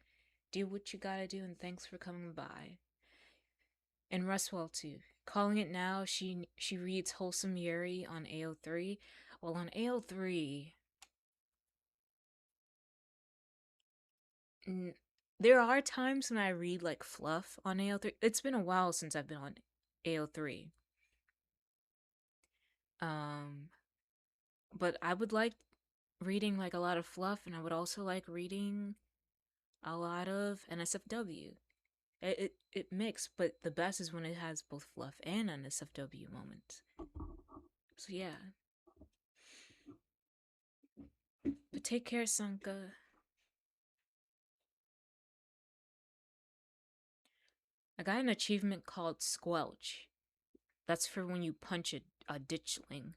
Do what you gotta do, and thanks for coming by. And Rustwell too. Calling it now, she reads Wholesome Yuri on AO3. Well, on AO3, there are times when I read like fluff on AO3. It's been a while since I've been on AO3. But I would like reading like a lot of fluff, and I would also like reading a lot of NSFW. It mixed, but the best is when it has both fluff and NSFW moments. So yeah. But take care, Sanka. I got an achievement called Squelch That's for when you punch a ditchling.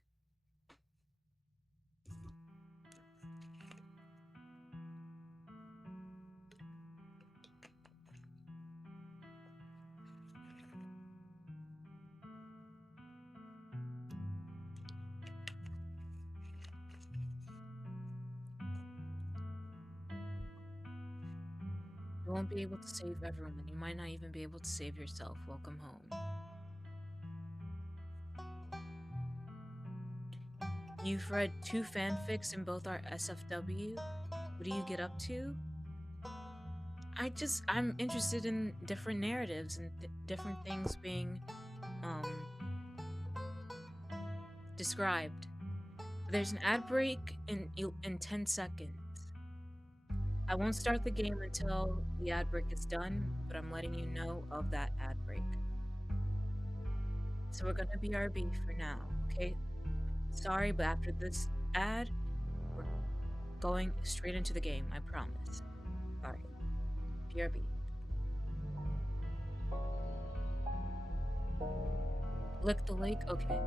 You won't be able to save everyone. You might not even be able to save yourself. Welcome home. You've read 2 fanfics in both our SFW. What do you get up to? I'm interested in different narratives and different things being described. There's an ad break in 10 seconds. I won't start the game until the ad break is done, but I'm letting you know of that ad break. So we're gonna BRB for now, okay? Sorry, but after this ad, we're going straight into the game, I promise. Alright, BRB. Lick the lake? Okay.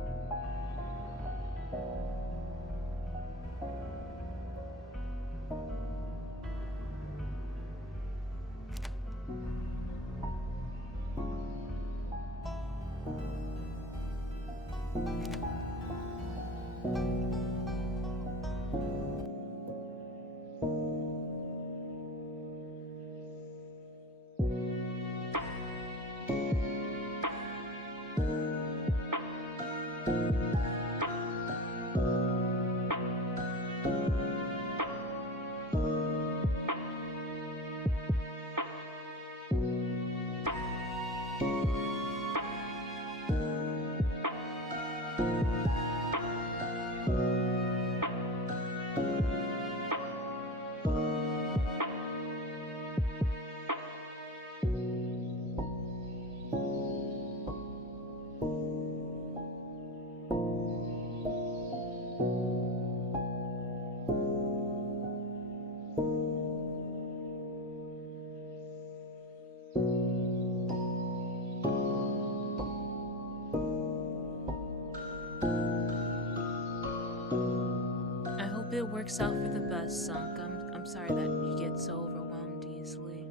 I hope it works out for the best, Sunk. I'm sorry that you get so overwhelmed easily.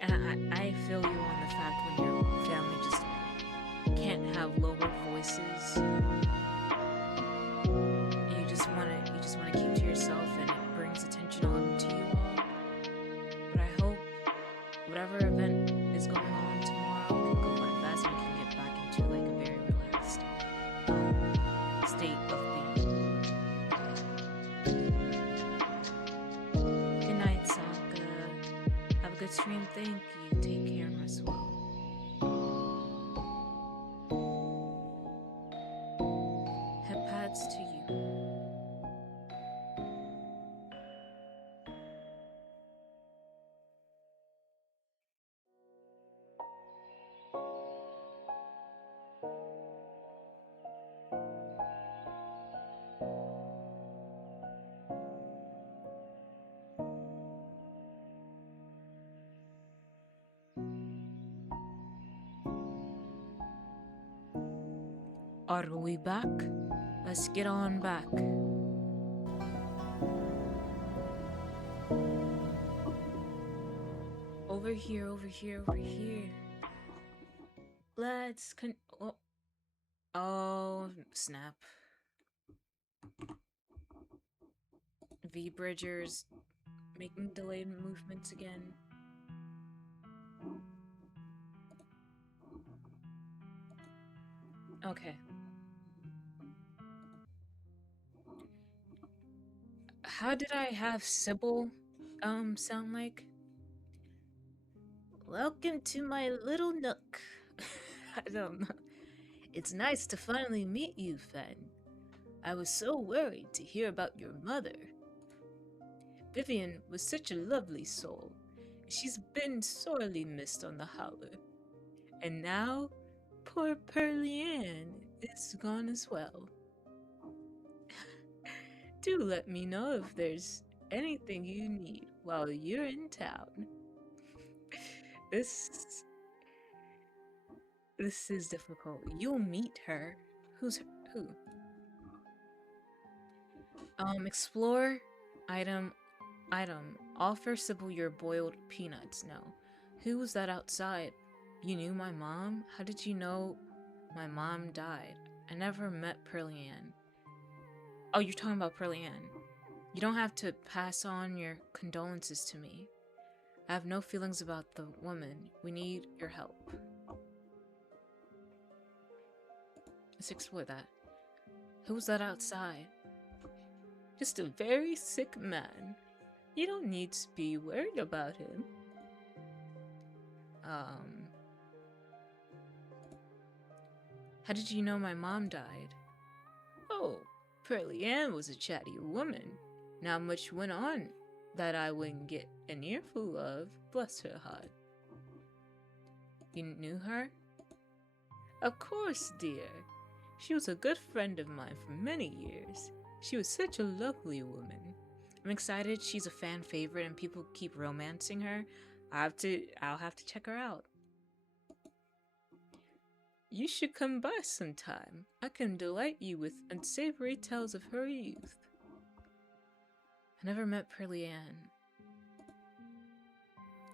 And I feel you on the fact when your family just can't have lower voices. You just wanna keep to yourself, and it brings attention on to you all. But I hope whatever event is going on tomorrow can go by fast and we can get back into like a very relaxed state of being. Good night, Sanka. Have a good stream. Thank you. Take care and rest well. Head pads to you. Are we back? Let's get on back. Over here, over here, over here. Let's oh, snap. V-Bridgers making delayed movements again. Okay. How did I have Sybil sound like? Welcome to my little nook. I don't know. It's nice to finally meet you, Fen. I was so worried to hear about your mother. Vivian was such a lovely soul. She's been sorely missed on the Howler. And now, poor Pearly Ann is gone as well. Do let me know if there's anything you need while you're in town. This This is difficult. You'll meet her. Who? Explore item Offer Sybil your boiled peanuts. No. Who was that outside? You knew my mom? How did you know my mom died? I never met Pearly Ann. Oh, you're talking about Pearly Ann. You don't have to pass on your condolences to me. I have no feelings about the woman. We need your help. Let's explore that. Who's that outside? Just a very sick man. You don't need to be worried about him. How did you know my mom died? Oh, Pearly Ann was a chatty woman. Not much went on that I wouldn't get an earful of, bless her heart. You knew her? Of course, dear. She was a good friend of mine for many years. She was such a lovely woman. I'm excited she's a fan favorite and people keep romancing her. I'll have to check her out. You should come by sometime. I can delight you with unsavory tales of her youth. I never met Pearly Ann.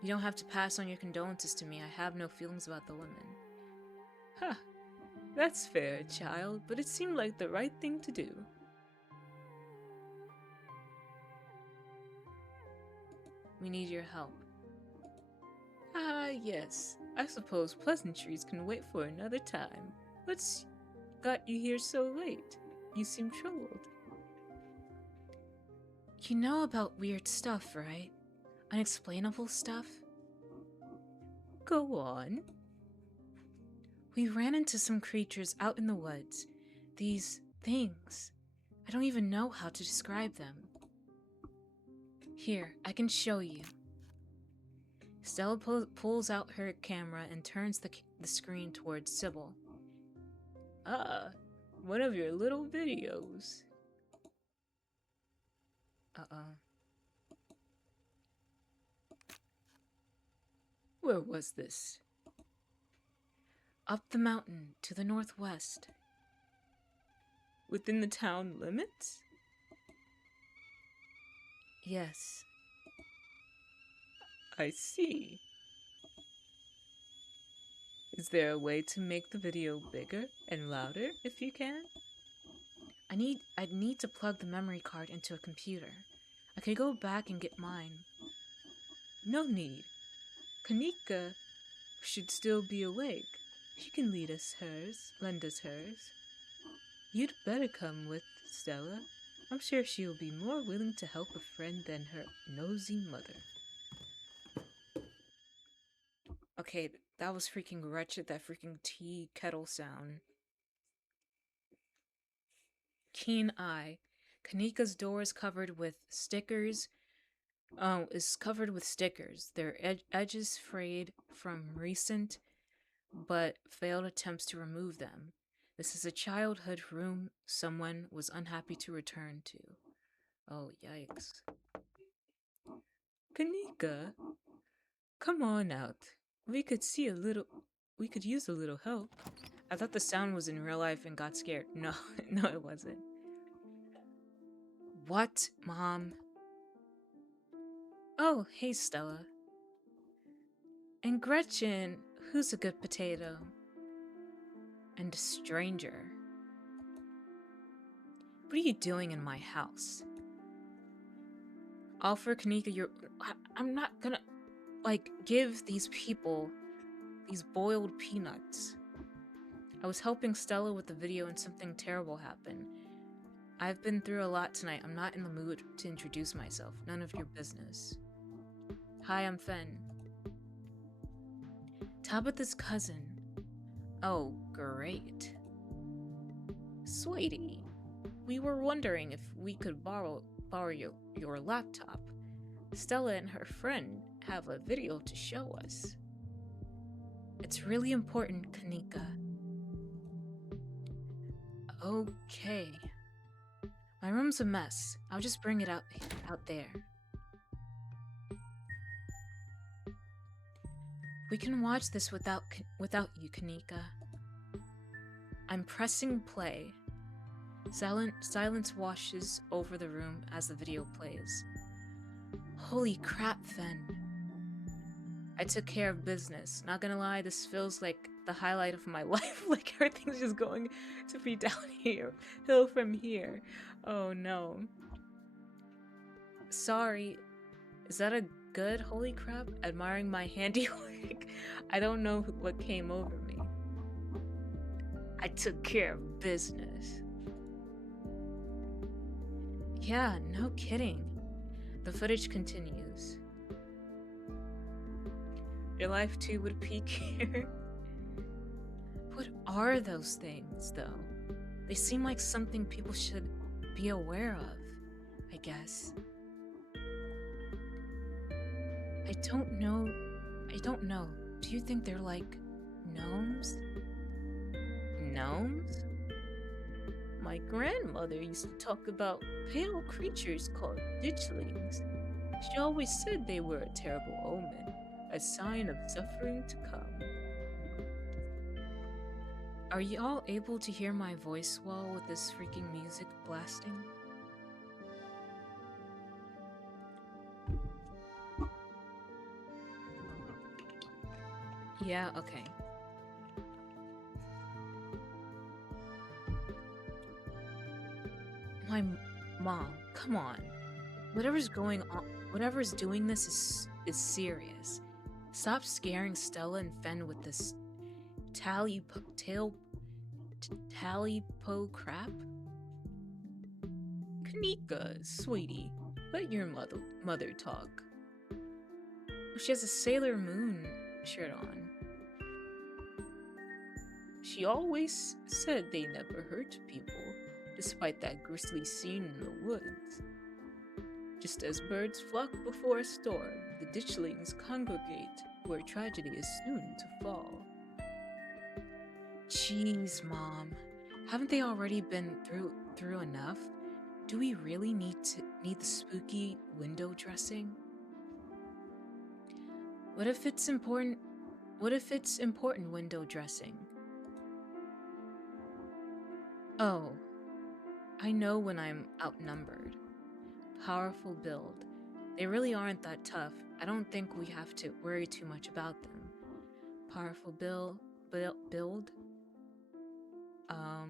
You don't have to pass on your condolences to me. I have no feelings about the women. Huh. That's fair, child, but it seemed like the right thing to do. We need your help. Ah, yes. I suppose pleasantries can wait for another time. What's got you here so late? You seem troubled. You know about weird stuff, right? Unexplainable stuff? Go on. We ran into some creatures out in the woods. These things. I don't even know how to describe them. Here, I can show you. Stella pulls out her camera and turns the screen towards Sybil. Ah, one of your little videos. Where was this? Up the mountain to the northwest. Within the town limits? Yes. I see. Is there a way to make the video bigger and louder if you can? I'd need to plug the memory card into a computer. I could go back and get mine. No need. Kanika should still be awake. She can lend us hers. You'd better come with Stella. I'm sure she'll be more willing to help a friend than her nosy mother. Okay, that was freaking wretched, that freaking tea kettle sound. Keen eye. Kanika's door is covered with stickers. Their edges frayed from recent but failed attempts to remove them. This is a childhood room someone was unhappy to return to. Oh, yikes. Kanika, come on out. We could use a little help. I thought the sound was in real life and got scared. No, no it wasn't. What, Mom? Oh, hey, Stella. And Gretchen, who's a good potato? And a stranger. What are you doing in my house? Offer Kanika I'm not gonna, give these people these boiled peanuts. I was helping Stella with the video and something terrible happened. I've been through a lot tonight. I'm not in the mood to introduce myself. None of your business. Hi, I'm Fen. Tabitha's cousin. Oh, great. Sweetie, we were wondering if we could borrow your laptop. Stella and her friend have a video to show us. It's really important, Kanika. Okay. My room's a mess. I'll just bring it out there. We can watch this without you, Kanika. I'm pressing play. Silence washes over the room as the video plays. Holy crap, Fen. I took care of business. Not gonna lie, this feels like the highlight of my life. Like everything's just going to be downhill from here. Oh no. Sorry. Is that a good holy crap? Admiring my handiwork? I don't know what came over me. I took care of business. Yeah, no kidding. The footage continues. Your life too would peak here. What are those things, though? They seem like something people should be aware of, I guess. I don't know. Do you think they're like gnomes? Gnomes? My grandmother used to talk about pale creatures called ditchlings. She always said they were a terrible omen, a sign of suffering to come. Are y'all able to hear my voice well with this freaking music blasting? Yeah, okay. My mom, come on. Whatever's going on, whatever's doing this is serious. Stop scaring Stella and Fen with this tallypo crap. Kanika, sweetie, let your mother talk. She has a Sailor Moon shirt on. She always said they never hurt people, despite that grisly scene in the woods. Just as birds flock before a storm, the ditchlings congregate where tragedy is soon to fall. Jeez, Mom. Haven't they already been through enough? Do we really need the spooky window dressing? What if it's important window dressing? Oh, I know when I'm outnumbered. Powerful build. They really aren't that tough. I don't think we have to worry too much about them. Powerful build.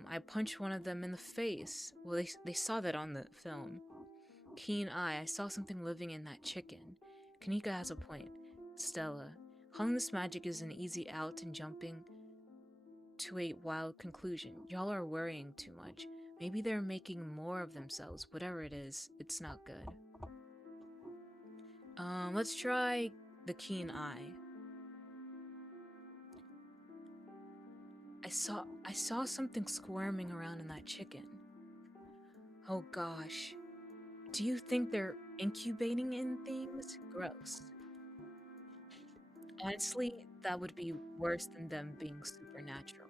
I punched one of them in the face. Well, they saw that on the film. Keen eye. I saw something living in that chicken. Kanika has a point. Stella. Calling this magic is an easy out and jumping to a wild conclusion. Y'all are worrying too much. Maybe they're making more of themselves. Whatever it is, it's not good. Let's try the keen eye. I saw something squirming around in that chicken. Oh gosh. Do you think they're incubating in things? Gross. Honestly, that would be worse than them being supernatural.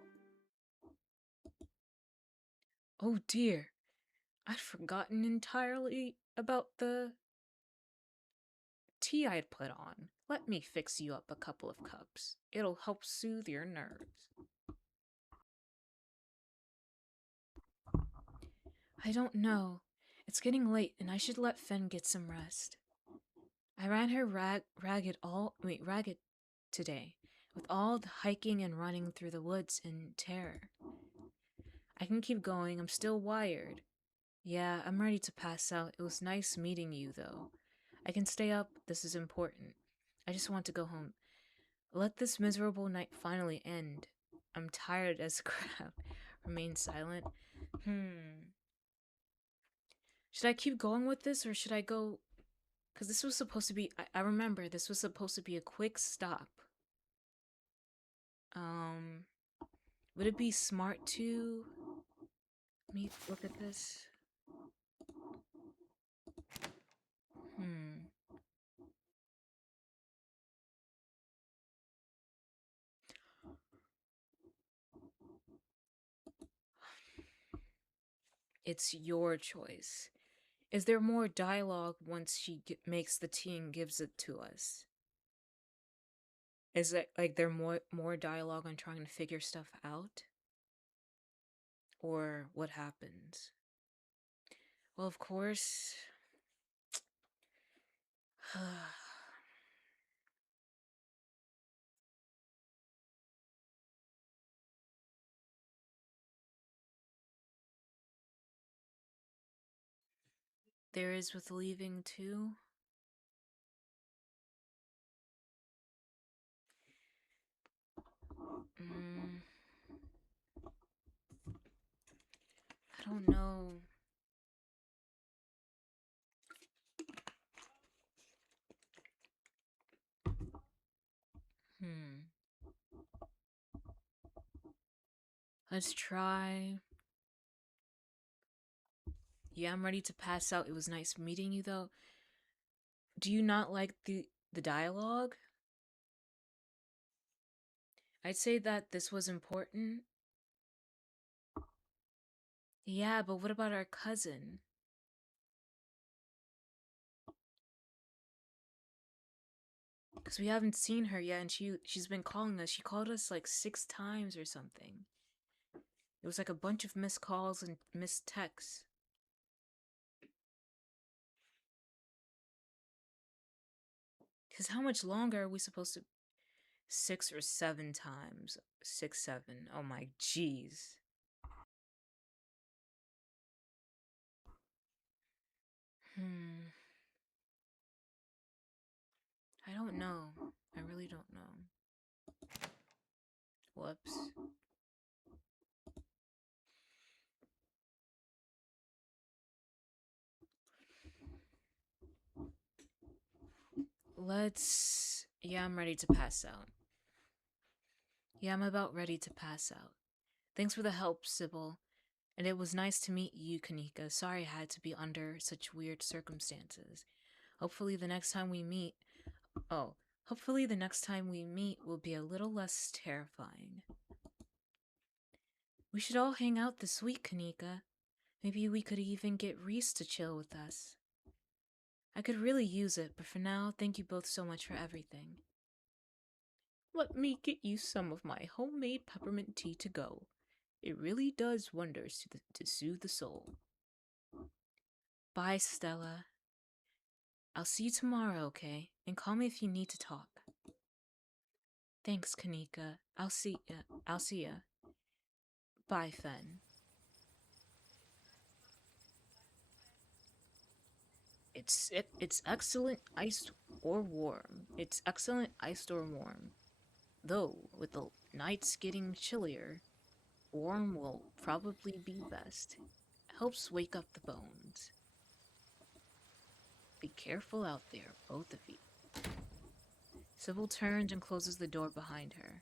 Oh dear. I'd forgotten entirely about the tea I'd put on. Let me fix you up a couple of cups. It'll help soothe your nerves. I don't know. It's getting late and I should let Fen get some rest. I ran her ragged today, with all the hiking and running through the woods in terror. I can keep going, I'm still wired. Yeah, I'm ready to pass out. It was nice meeting you, though. I can stay up, this is important. I just want to go home. Let this miserable night finally end. I'm tired as crap. Remain silent. Should I keep going with this, or should I go... Because this was supposed to be... I remember, this was supposed to be a quick stop. Would it be smart to... Let me look at this. It's your choice. Is there more dialogue once she makes the tea and gives it to us? Is it like there more dialogue on trying to figure stuff out? Or what happens? Well, of course. There is with leaving too. Mm, I don't know. Hmm. Let's try. Yeah, I'm ready to pass out. It was nice meeting you though. Do you not like the dialogue? I'd say that this was important. Yeah, but what about our cousin? Because we haven't seen her yet, and she's been calling us. She called us like 6 times or something. It was like a bunch of missed calls and missed texts. Because how much longer are we supposed to? 6 or 7 times. 6, 7. Oh my jeez. Hmm. I don't know. I really don't know. Whoops. Let's. Yeah, I'm ready to pass out. Yeah, I'm about ready to pass out. Thanks for the help, Sybil. And it was nice to meet you, Kanika. Sorry I had to be under such weird circumstances. Hopefully the next time we meet. Oh, hopefully the next time we meet will be a little less terrifying. We should all hang out this week, Kanika. Maybe we could even get Reese to chill with us. I could really use it, but for now, thank you both so much for everything. Let me get you some of my homemade peppermint tea to go. It really does wonders to soothe the soul. Bye, Stella. I'll see you tomorrow, okay? And call me if you need to talk. Thanks, Kanika. I'll see ya. Bye, Fen. It's excellent iced or warm. It's excellent iced or warm. Though, with the nights getting chillier, warm will probably be best. Helps wake up the bones. Be careful out there, both of you. Sybil turns and closes the door behind her.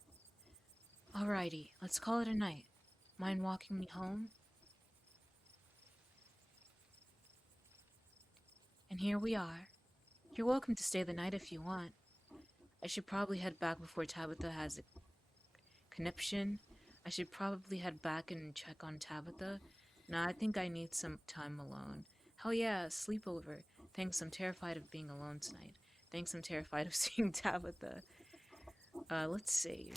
Alrighty, let's call it a night. Mind walking me home? And here we are. You're welcome to stay the night if you want. I should probably head back before Tabitha has a conniption. I should probably head back and check on Tabitha. Nah, I think I need some time alone. Hell yeah, sleepover. Thanks, I'm terrified of being alone tonight. Thanks, I'm terrified of seeing Tabitha. Let's save.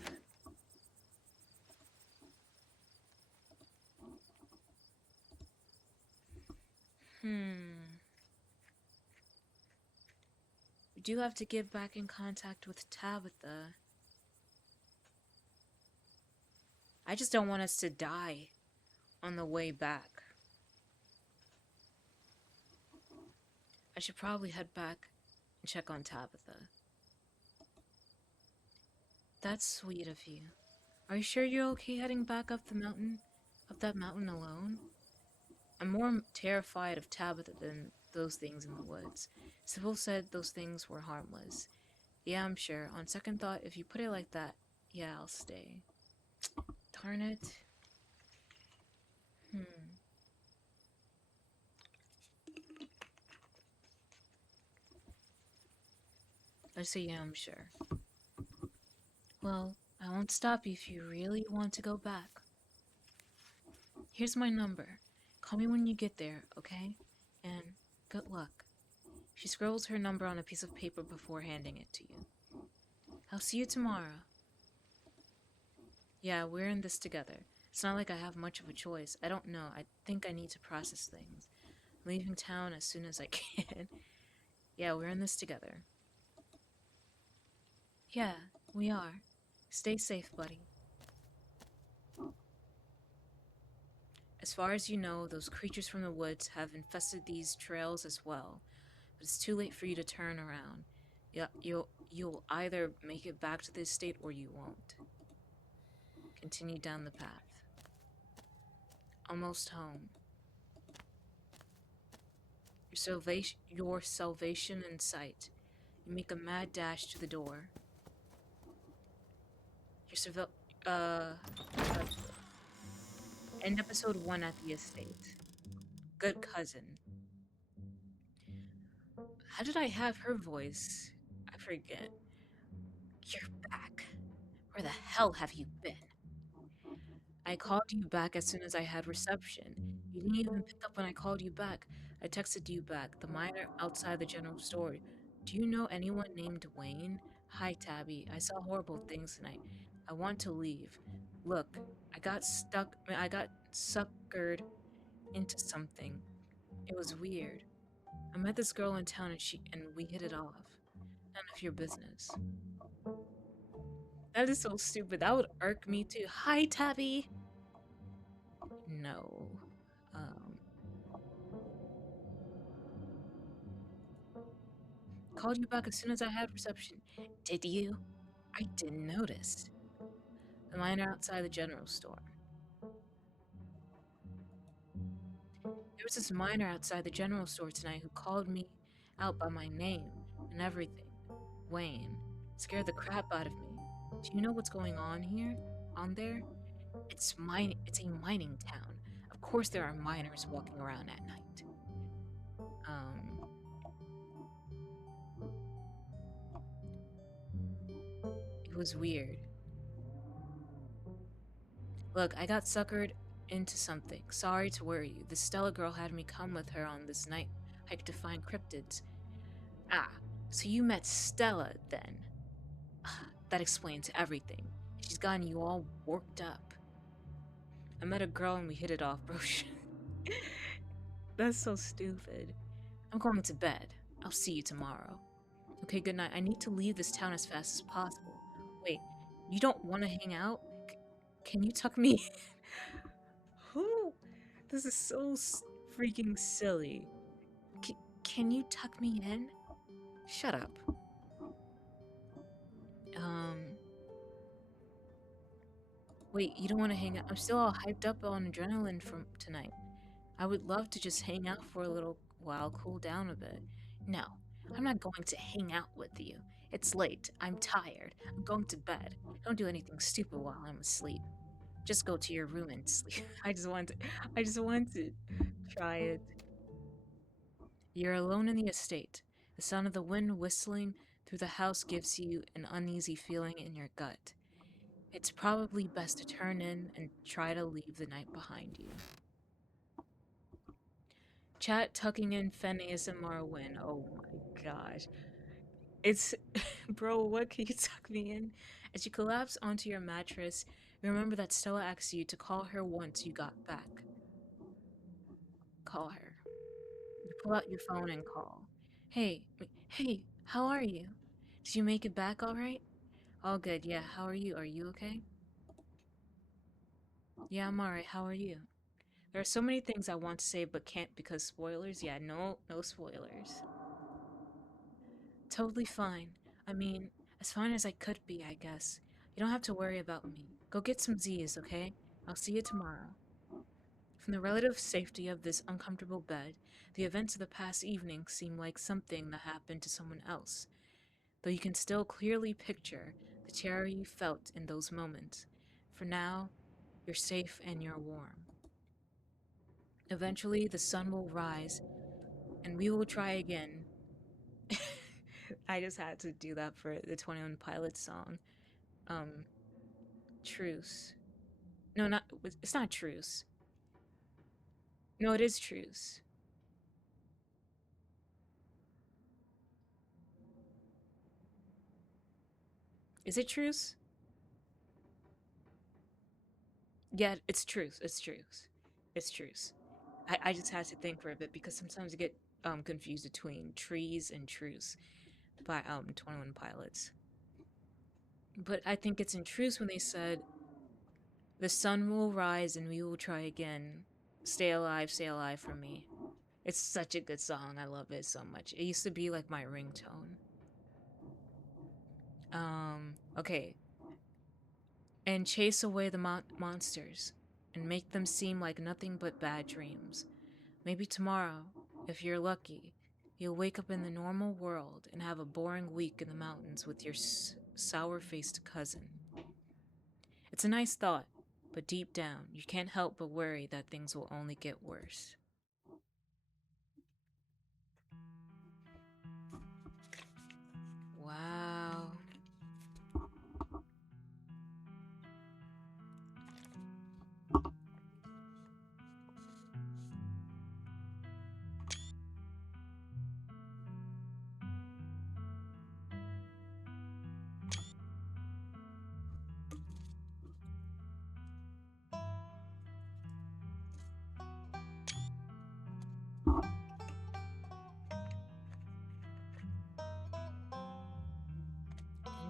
We do have to get back in contact with Tabitha. I just don't want us to die on the way back. I should probably head back and check on Tabitha. That's sweet of you. Are you sure you're okay heading back up that mountain alone? I'm more terrified of Tabitha than those things in the woods. Sybil said those things were harmless. Yeah, I'm sure. On second thought, if you put it like that, yeah, I'll stay. Darn it. I say yeah, I'm sure. Well, I won't stop you if you really want to go back. Here's my number. Call me when you get there, okay? And good luck. She scribbles her number on a piece of paper before handing it to you. I'll see you tomorrow. Yeah, we're in this together. It's not like I have much of a choice. I don't know. I think I need to process things. I'm leaving town as soon as I can. Yeah, we're in this together. Yeah, we are. Stay safe, buddy. As far as you know, those creatures from the woods have infested these trails as well. But it's too late for you to turn around. Yeah, you'll either make it back to this state or you won't. Continue down the path. Almost home. Your salvation in sight. You make a mad dash to the door. Uh, End episode 1 at the estate. Good cousin. How did I have her voice? I forget. You're back. Where the hell have you been? I called you back as soon as I had reception. You didn't even pick up when I called you back. I texted you back, the miner outside the general store. Do you know anyone named Wayne? Hi, Tabby. I saw horrible things tonight. I want to leave. Look, I got suckered into something. It was weird. I met this girl in town and we hit it off. None of your business. That is so stupid. That would irk me too. Hi, Tabby. No. Um, Called you back as soon as I had reception. Did you? I didn't notice. The miner outside the general store. There was this miner outside the general store tonight who called me out by my name and everything. Wayne. Scared the crap out of me. Do you know what's going on here? On there? It's a mining town. Of course there are miners walking around at night. It was weird. Look, I got suckered into something. Sorry to worry you. The Stella girl had me come with her on this night hike to find cryptids. Ah, so you met Stella then? That explains everything. She's gotten you all worked up. I met a girl and we hit it off, bro. That's so stupid. I'm going to bed. I'll see you tomorrow. Okay, good night. I need to leave this town as fast as possible. Wait, you don't want to hang out? Can you tuck me in? Who? This is so freaking silly. Can you tuck me in? Shut up. Wait, you don't want to hang out? I'm still all hyped up on adrenaline from tonight. I would love to just hang out for a little while, cool down a bit. No, I'm not going to hang out with you. It's late. I'm tired. I'm going to bed. Don't do anything stupid while I'm asleep. Just go to your room and sleep. I just want to try it. You're alone in the estate. The sound of the wind whistling through the house gives you an uneasy feeling in your gut. It's probably best to turn in and try to leave the night behind you. Chat tucking in Fen ASMR win. Oh my gosh. It's bro, what can you tuck me in? As you collapse onto your mattress, you remember that Stella asked you to call her once you got back. Call her. You pull out your phone and call. Hey, how are you? Did you make it back all right? All good, yeah. How are you? Are you okay? Yeah, I'm alright. How are you? There are so many things I want to say but can't because spoilers. Yeah, no spoilers. Totally fine. I mean, as fine as I could be, I guess. You don't have to worry about me. Go get some Z's, okay? I'll see you tomorrow. From the relative safety of this uncomfortable bed, the events of the past evening seem like something that happened to someone else, though you can still clearly picture the terror you felt in those moments. For now, you're safe and you're warm. Eventually, the sun will rise, and we will try again. I just had to do that for the 21 Pilots song. Um, Truce. No, it's not Truce. No, it is Truce. Is it truce? Yeah, it's truce. It's truce. It's truce. I just had to think for a bit because sometimes I get confused between trees and truce by 21 Pilots. But I think it's in truce when they said the sun will rise and we will try again. Stay alive for me. It's such a good song. I love it so much. It used to be like my ringtone. Okay. And chase away the monsters and make them seem like nothing but bad dreams. Maybe tomorrow, if you're lucky, you'll wake up in the normal world and have a boring week in the mountains with your sour-faced cousin. It's a nice thought, but deep down, you can't help but worry that things will only get worse. Wow.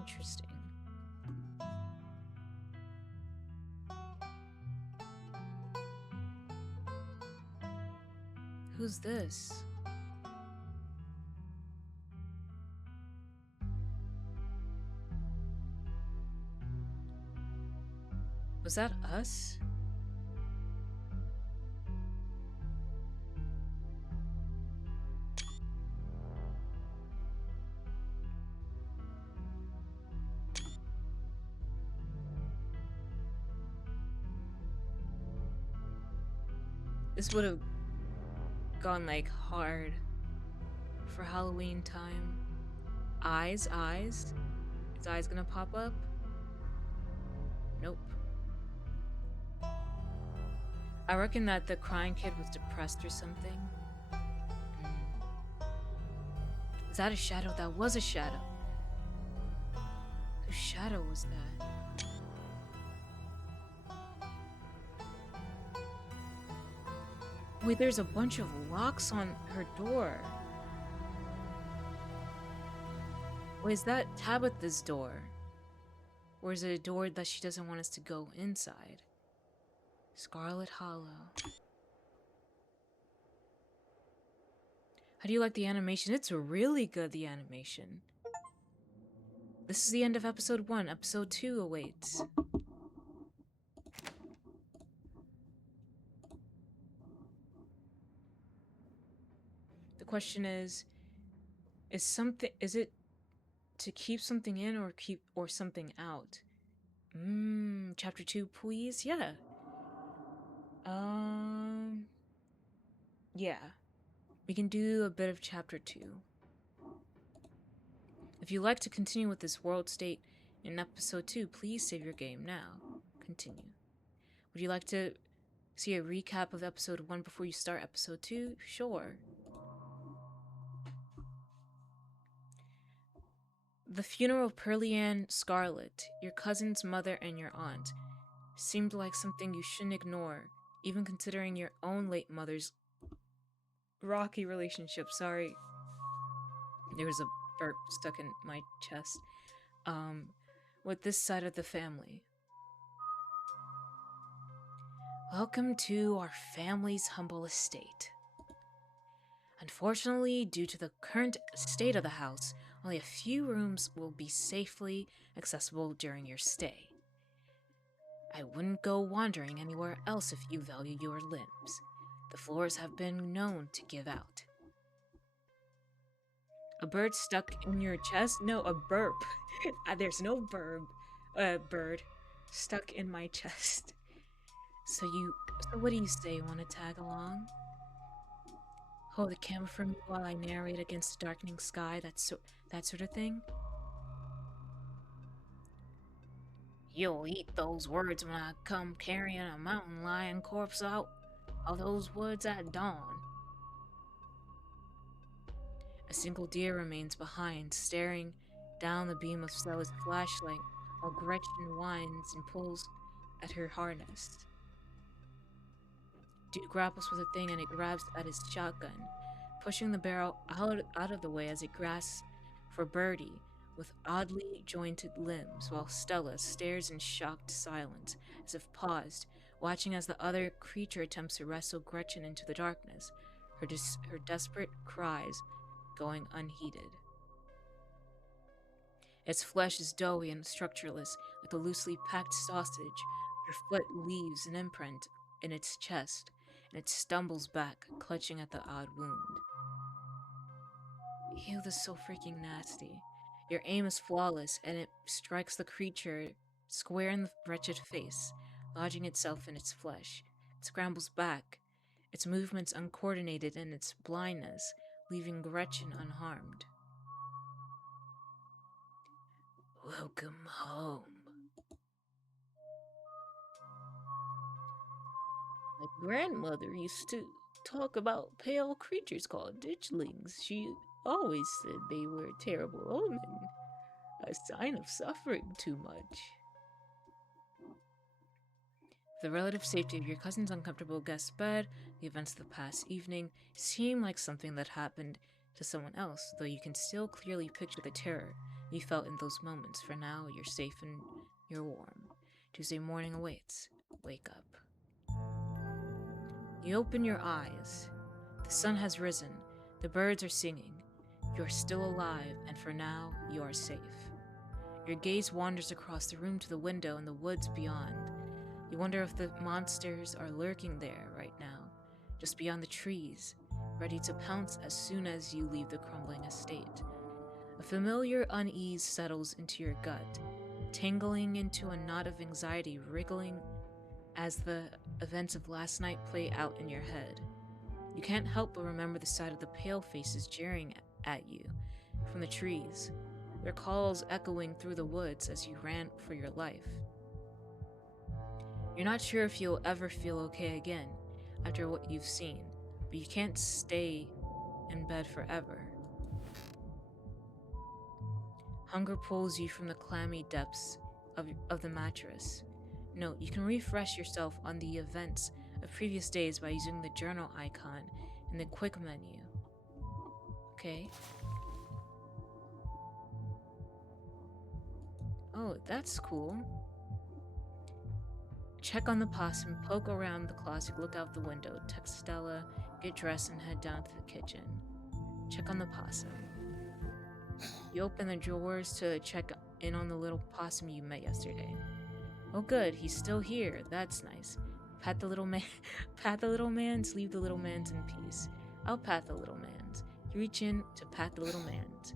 Interesting. Who's this? Was that us? This would have gone like hard for Halloween time. Eyes? Is eyes gonna pop up? Nope. I reckon that the crying kid was depressed or something. Is that a shadow? That was a shadow. Whose shadow was that? Wait, there's a bunch of locks on her door. Wait, is that Tabitha's door? Or is it a door that she doesn't want us to go inside? Scarlet Hollow. How do you like the animation? It's really good, the animation. This is the end of episode 1. Episode 2 awaits. The question is it to keep something in or something out? Chapter 2, please? Yeah. Yeah. We can do a bit of chapter 2. If you'd like to continue with this world state in episode 2, please save your game now. Continue. Would you like to see a recap of episode 1 before you start episode 2? Sure. The funeral of Pearly Ann Scarlet, your cousin's mother and your aunt, seemed like something you shouldn't ignore, even considering your own late mother's rocky relationship. Sorry. There was a burp stuck in my chest. With this side of the family. Welcome to our family's humble estate. Unfortunately, due to the current state of the house, only a few rooms will be safely accessible during your stay. I wouldn't go wandering anywhere else if you value your limbs. The floors have been known to give out. A bird stuck in your chest? No, a burp. There's no bird stuck in my chest. So what do you say? Want to tag along? Hold the camera for me while I narrate against the darkening sky, that sort of thing? You'll eat those words when I come carrying a mountain lion corpse out of those woods at dawn. A single deer remains behind, staring down the beam of Stella's flashlight while Gretchen whines and pulls at her harness. Dude grapples with the thing and it grabs at his shotgun, pushing the barrel out of the way as it grasps for Birdie with oddly jointed limbs, while Stella stares in shocked silence, as if paused, watching as the other creature attempts to wrestle Gretchen into the darkness, her desperate cries going unheeded. Its flesh is doughy and structureless, like a loosely packed sausage. Your foot leaves an imprint in its chest, and it stumbles back, clutching at the odd wound. Ew, this is so freaking nasty. Your aim is flawless, and it strikes the creature square in the wretched face, lodging itself in its flesh. It scrambles back, its movements uncoordinated in its blindness, leaving Gretchen unharmed. Welcome home. My grandmother used to talk about pale creatures called ditchlings. She always said they were a terrible omen, a sign of suffering too much. The relative safety of your cousin's uncomfortable guest bed, the events of the past evening, seem like something that happened to someone else, though you can still clearly picture the terror you felt in those moments. For now, you're safe and you're warm. Tuesday morning awaits. Wake up. You open your eyes. The sun has risen. The birds are singing. You are still alive, and for now, you are safe. Your gaze wanders across the room to the window and the woods beyond. You wonder if the monsters are lurking there right now, just beyond the trees, ready to pounce as soon as you leave the crumbling estate. A familiar unease settles into your gut, tangling into a knot of anxiety wriggling as the events of last night play out in your head. You can't help but remember the sight of the pale faces jeering at you from the trees, their calls echoing through the woods as you ran for your life. You're not sure if you'll ever feel okay again after what you've seen, but you can't stay in bed forever. Hunger pulls you from the clammy depths of the mattress. Note, you can refresh yourself on the events of previous days by using the journal icon in the quick menu. Okay. Oh, that's cool. Check on the possum, poke around the closet, look out the window, text Stella, get dressed, and head down to the kitchen. Check on the possum. You open the drawers to check in on the little possum you met yesterday. Oh good, he's still here. That's nice. Pat the little man. Pat the little man's, leave the little man's in peace. I'll pat the little man's. You reach in to pat the little man's.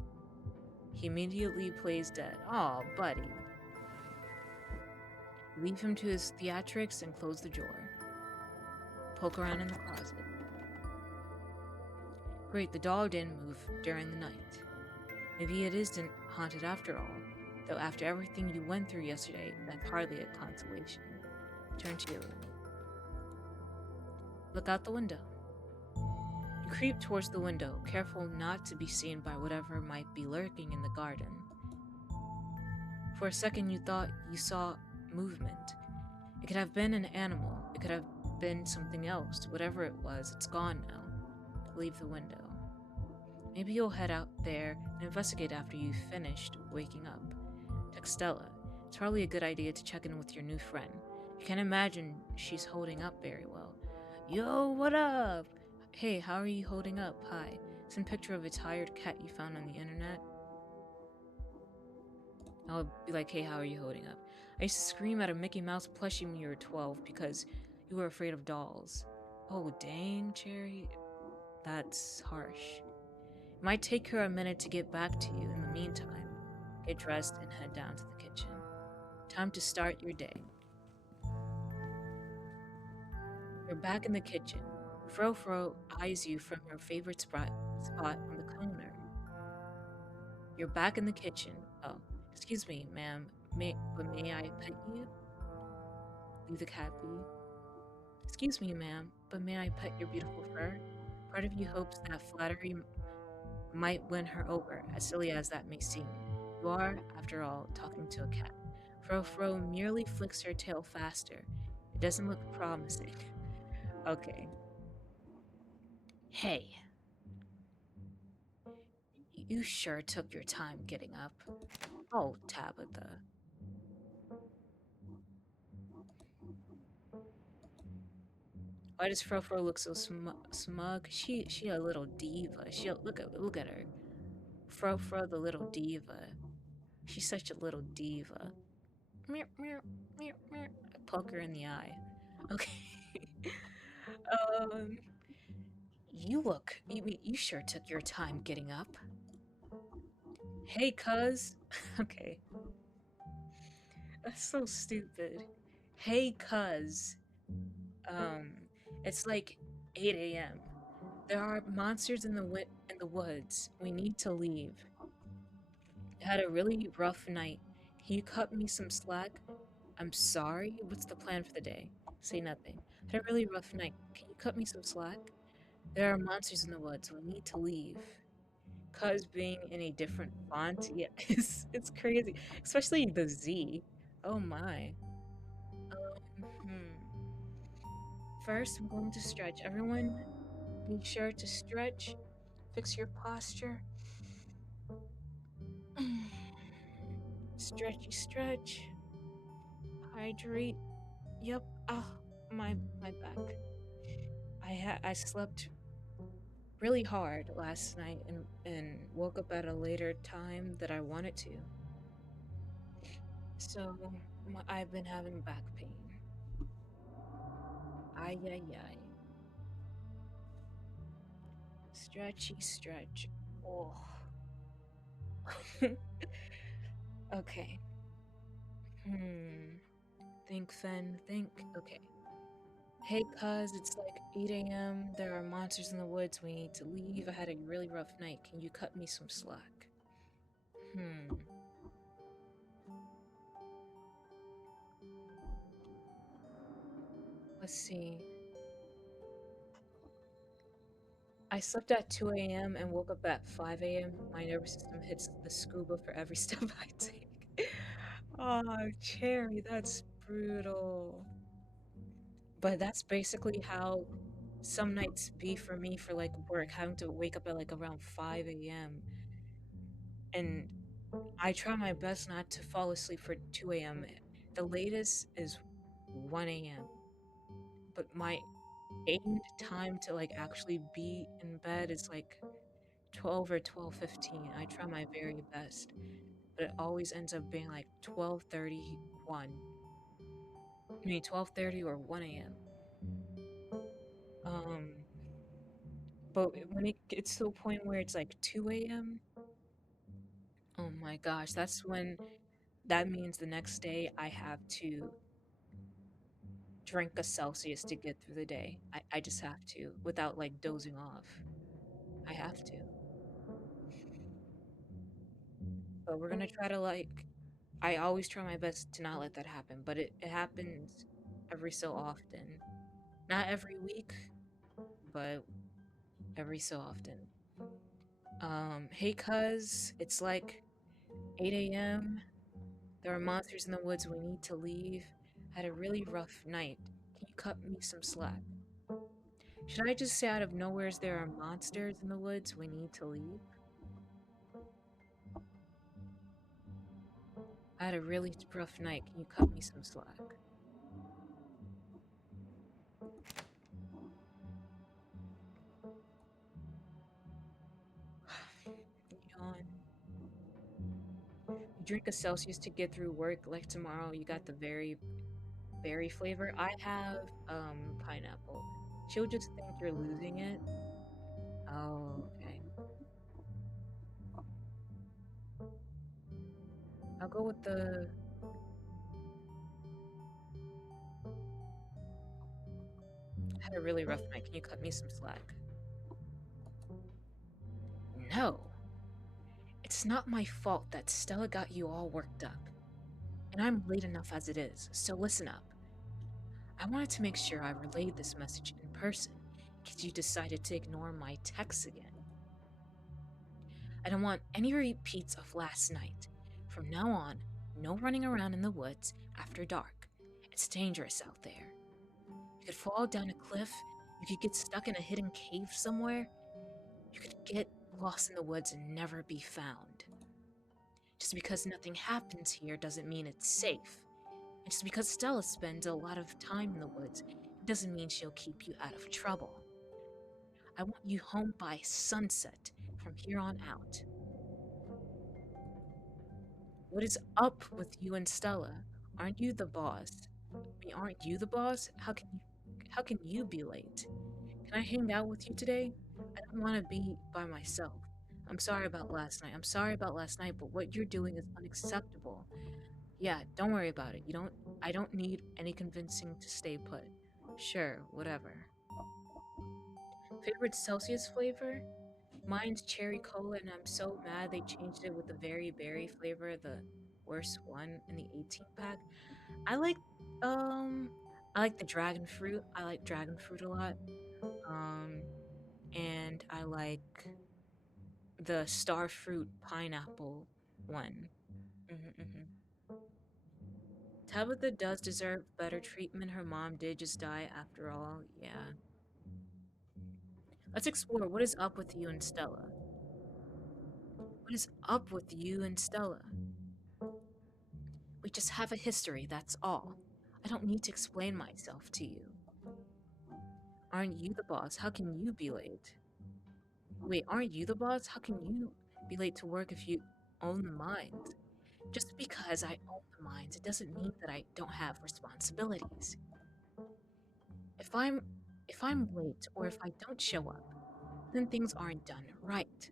He immediately plays dead. Aw, buddy. Leave him to his theatrics and close the drawer. Poke around in the closet. Great, the doll didn't move during the night. Maybe it isn't haunted after all, though after everything you went through yesterday, that's hardly a consolation. Turn to your room. Look out the window. You creep towards the window, careful not to be seen by whatever might be lurking in the garden. For a second you thought you saw movement. It could have been an animal. It could have been something else. Whatever it was, it's gone now. Leave the window. Maybe you'll head out there and investigate after you've finished waking up. Text Stella. It's probably a good idea to check in with your new friend. You can't imagine she's holding up very well. Yo, what up? Hey, how are you holding up? Hi. Send a picture of a tired cat you found on the internet. I'll be like, hey, how are you holding up? I used to scream at a Mickey Mouse plushie when you were 12 because you were afraid of dolls. Oh, dang, Cherry. That's harsh. It might take her a minute to get back to you. In the meantime, get dressed and head down to the kitchen. Time to start your day. You're back in the kitchen. Fro eyes you from her favorite spot on the counter. You're back in the kitchen. Oh, excuse me, ma'am. May I pet you? Leave the cat be. Excuse me, ma'am, but may I pet your beautiful fur? Part of you hopes that flattery might win her over, as silly as that may seem. You are, after all, talking to a cat. Fro Fro merely flicks her tail faster. It doesn't look promising. Okay. Hey, you sure took your time getting up. Oh, Tabitha. Why does Fro Fro look so smug? She a little diva. She look at her. Fro Fro the little diva. She's such a little diva. Meow, meow, meow, meow. I poke her in the eye. Okay. um, you sure took your time getting up. Hey, cuz. Okay. That's so stupid. Hey, cuz. Um, it's like 8 a.m. There are monsters in the woods. We need to leave. I had a really rough night. Can you cut me some slack? I'm sorry. What's the plan for the day? Say nothing. I had a really rough night. Can you cut me some slack? There are monsters in the woods. We need to leave. Cuz being in a different font, yeah, it's crazy. Especially the Z. Oh my. Hmm. First, I'm going to stretch. Everyone, be sure to stretch. Fix your posture. Stretchy stretch. Hydrate. Yep. Ah, my back. I slept really hard last night and woke up at a later time that I wanted to. So I've been having back pain. Ay ay ay. Stretchy stretch. Oh. Okay. Hmm. Think, Fen. Think. Okay. Hey, cuz, it's like 8 a.m. There are monsters in the woods. We need to leave. I had a really rough night. Can you cut me some slack? Hmm. Let's see. I slept at 2 a.m. and woke up at 5 a.m. My nervous system hits the scuba for every step I take. Oh, Cherry, that's brutal. But that's basically how some nights be for me for like work, having to wake up at like around 5 a.m. And I try my best not to fall asleep for 2 a.m. The latest is 1 a.m. But my aimed time to like actually be in bed is like 12 or 12:15. I try my very best, but it always ends up being like 12:31. I mean 12:30 or 1 a.m. Um, but when it gets to a point where it's like 2 a.m., oh my gosh, that's when that means the next day I have to drink a Celsius to get through the day. I just have to without like dozing off. I have to. But we're gonna try to like I always try my best to not let that happen, but it happens every so often. Not every week, but every so often. Hey cuz, it's like 8 a.m. There are monsters in the woods. We need to leave. Had a really rough night. Can you cut me some slack? Should I just say out of nowheres there are monsters in the woods? We need to leave. I had a really rough night. Can you cut me some slack? Yawn. You drink a Celsius to get through work like tomorrow. You got the very berry flavor. I have pineapple. She'll just think you're losing it. Oh, okay. I'll go with the had a really rough night. Can you cut me some slack? No. It's not my fault that Stella got you all worked up. And I'm late enough as it is, so listen up. I wanted to make sure I relayed this message in person, because you decided to ignore my texts again. I don't want any repeats of last night. From now on, no running around in the woods after dark. It's dangerous out there. You could fall down a cliff, you could get stuck in a hidden cave somewhere, you could get lost in the woods and never be found. Just because nothing happens here doesn't mean it's safe. And just because Stella spends a lot of time in the woods, it doesn't mean she'll keep you out of trouble. I want you home by sunset from here on out. What is up with you and Stella? Aren't you the boss? Aren't you the boss? How can you be late? Can I hang out with you today? I don't want to be by myself. I'm sorry about last night. I'm sorry about last night, but what you're doing is unacceptable. Yeah, don't worry about it. I don't need any convincing to stay put. Sure, whatever. Favorite Celsius flavor? Mine's cherry cola, and I'm so mad they changed it with the very berry flavor, the worst one in the 18 pack. I like um I like the dragon fruit. I like dragon fruit a lot. Um and I like the star fruit pineapple one. Hmm. Tabitha does deserve better treatment. Her mom did just die after all. Yeah. Let's explore what is up with you and Stella. What is up with you and Stella? We just have a history, that's all. I don't need to explain myself to you. Aren't you the boss? How can you be late? Wait, aren't you the boss? How can you be late to work if you own the mines? Just because I own the mines, it doesn't mean that I don't have responsibilities. If I'm if I'm late or if I don't show up, then things aren't done right.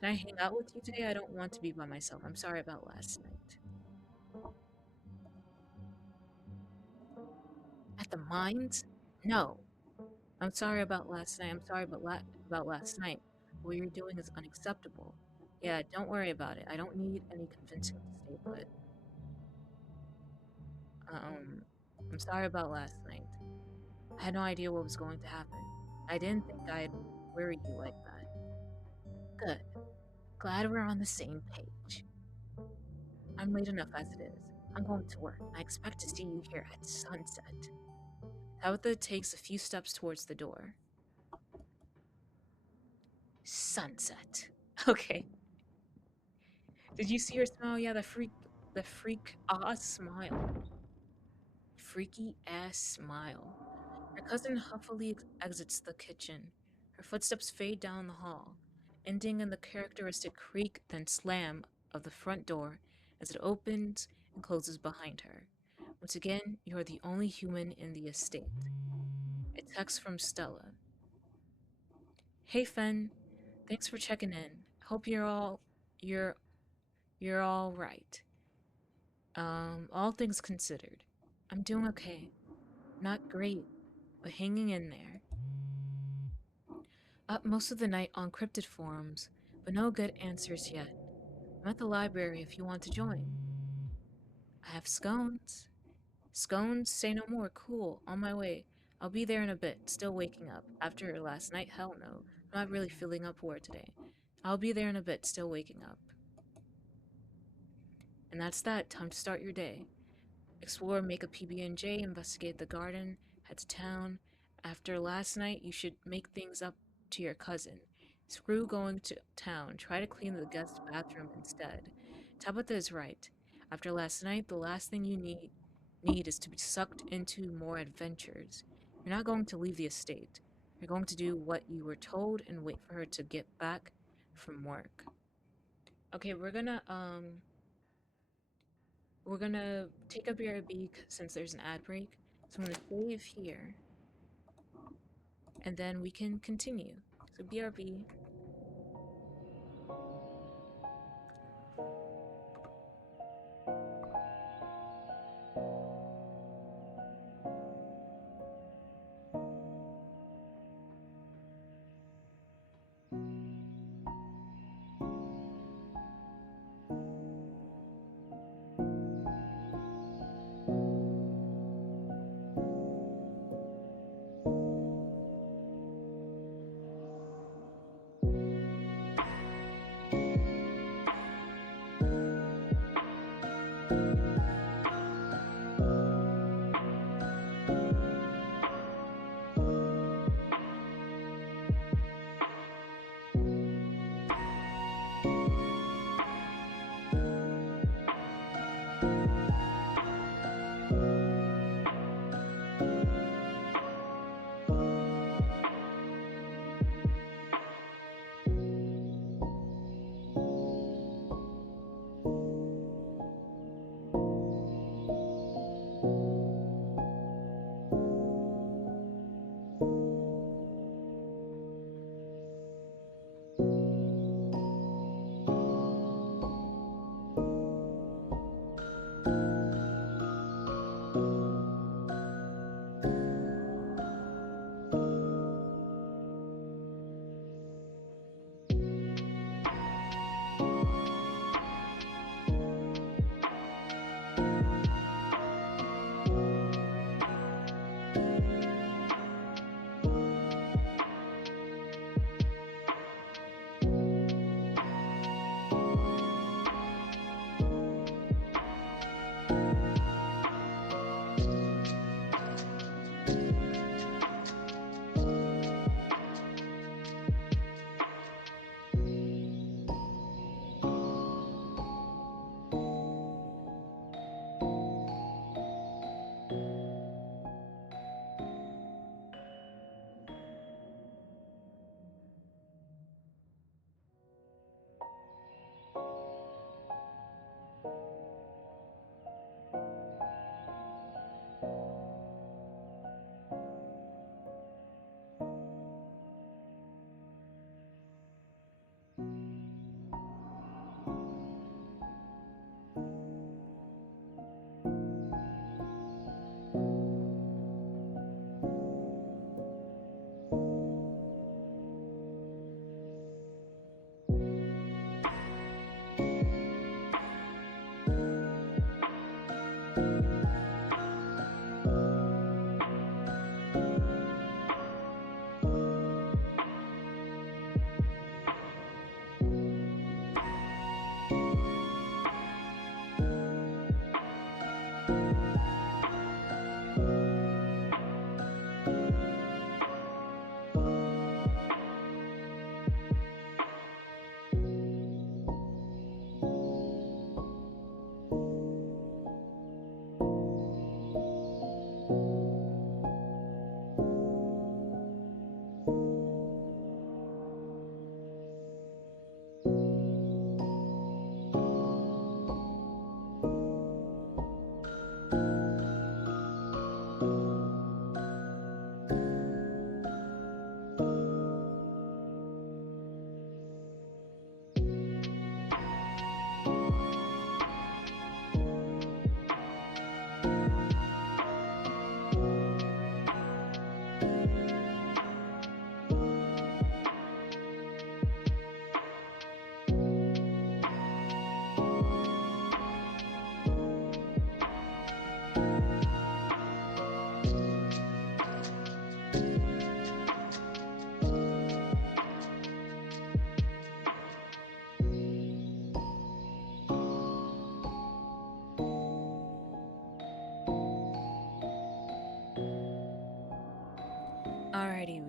Can I hang out with you today? I don't want to be by myself. I'm sorry about last night. At the mines? No. I'm sorry about last night. I'm sorry about last night. What you're doing is unacceptable. Yeah, don't worry about it. I don't need any convincing to stay put. Um, I'm sorry about last night. I had no idea what was going to happen. I didn't think I'd worry you like that. Good. Glad we're on the same page. I'm late enough as it is. I'm going to work. I expect to see you here at sunset. Tabitha takes a few steps towards the door. Sunset. Okay. Did you see her smile? Yeah, the freak ass smile. Freaky ass smile. Her cousin huffily exits the kitchen. Her footsteps fade down the hall, ending in the characteristic creak then slam of the front door as it opens and closes behind her. Once again, you are the only human in the estate. A text from Stella. Hey Fen, thanks for checking in. Hope you're you're all right. All things considered, I'm doing okay. Not great, but hanging in there. Up most of the night on cryptid forums, but no good answers yet. I'm at the library if you want to join. I have scones. Scones? Say no more. Cool. On my way. I'll be there in a bit. Still waking up. After last night? Hell no. I'm not really feeling up for it today. I'll be there in a bit. Still waking up. And that's that. Time to start your day. Explore, make a PB&J, investigate the garden, head to town. After last night, you should make things up to your cousin. Screw going to town. Try to clean the guest bathroom instead. Tabitha is right. After last night, the last thing you need is to be sucked into more adventures. You're not going to leave the estate. You're going to do what you were told and wait for her to get back from work. Okay, we're gonna take a BRB since there's an ad break. So I'm gonna save here. And then we can continue. So BRB.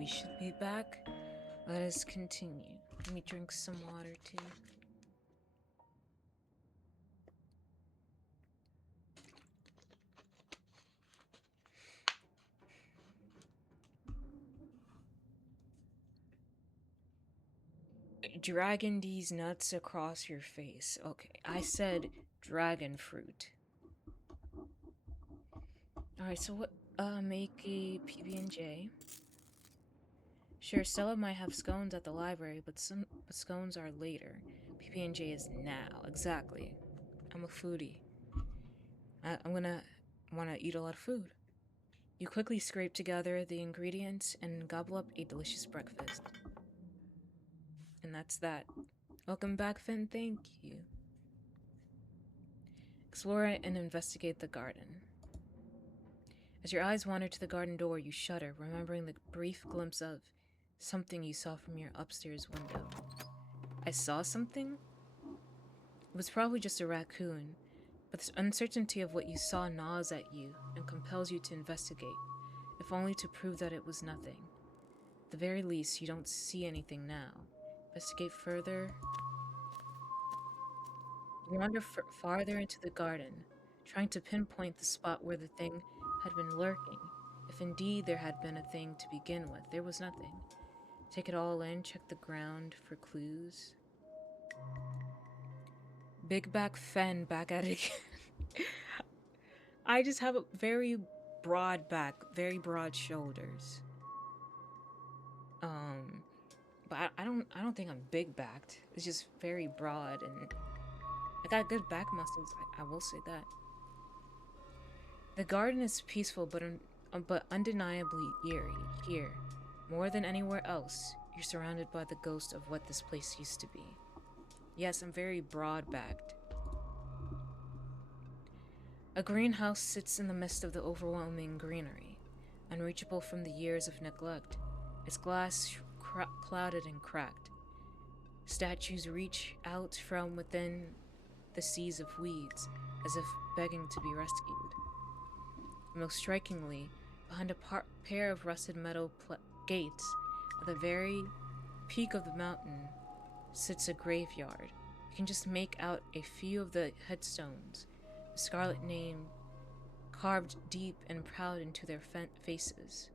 we should be back. Let us continue. Let me drink some water too. Dragging these nuts across your face. Okay, I said dragon fruit. Alright, so what? Make a PB&J. Sure, Stella might have scones at the library, but scones are later. PB&J is now. Exactly. I'm a foodie. I'm gonna wanna eat a lot of food. You quickly scrape together the ingredients and gobble up a delicious breakfast. And that's that. Welcome back, Fen. Thank you. Explore and investigate the garden. As your eyes wander to the garden door, you shudder, remembering the brief glimpse of something you saw from your upstairs window. I saw something? It was probably just a raccoon, but the uncertainty of what you saw gnaws at you and compels you to investigate, if only to prove that it was nothing. At the very least, you don't see anything now. Investigate further. You wander farther into the garden, trying to pinpoint the spot where the thing had been lurking. If indeed there had been a thing to begin with, there was nothing. Take it all in, check the ground for clues. Big back Fen back at it again. I just have a very broad back, very broad shoulders. But I don't think I'm big backed. It's just very broad, and I got good back muscles. I will say that. The garden is peaceful, but undeniably eerie. Here, more than anywhere else, you're surrounded by the ghost of what this place used to be. Yes, I'm very broad-backed. A greenhouse sits in the midst of the overwhelming greenery, unreachable from the years of neglect. Its glass clouded and cracked. Statues reach out from within the seas of weeds, as if begging to be rescued. Most strikingly, behind a pair of rusted metal gates, at the very peak of the mountain, sits a graveyard. You can just make out a few of the headstones, the scarlet name carved deep and proud into their faces.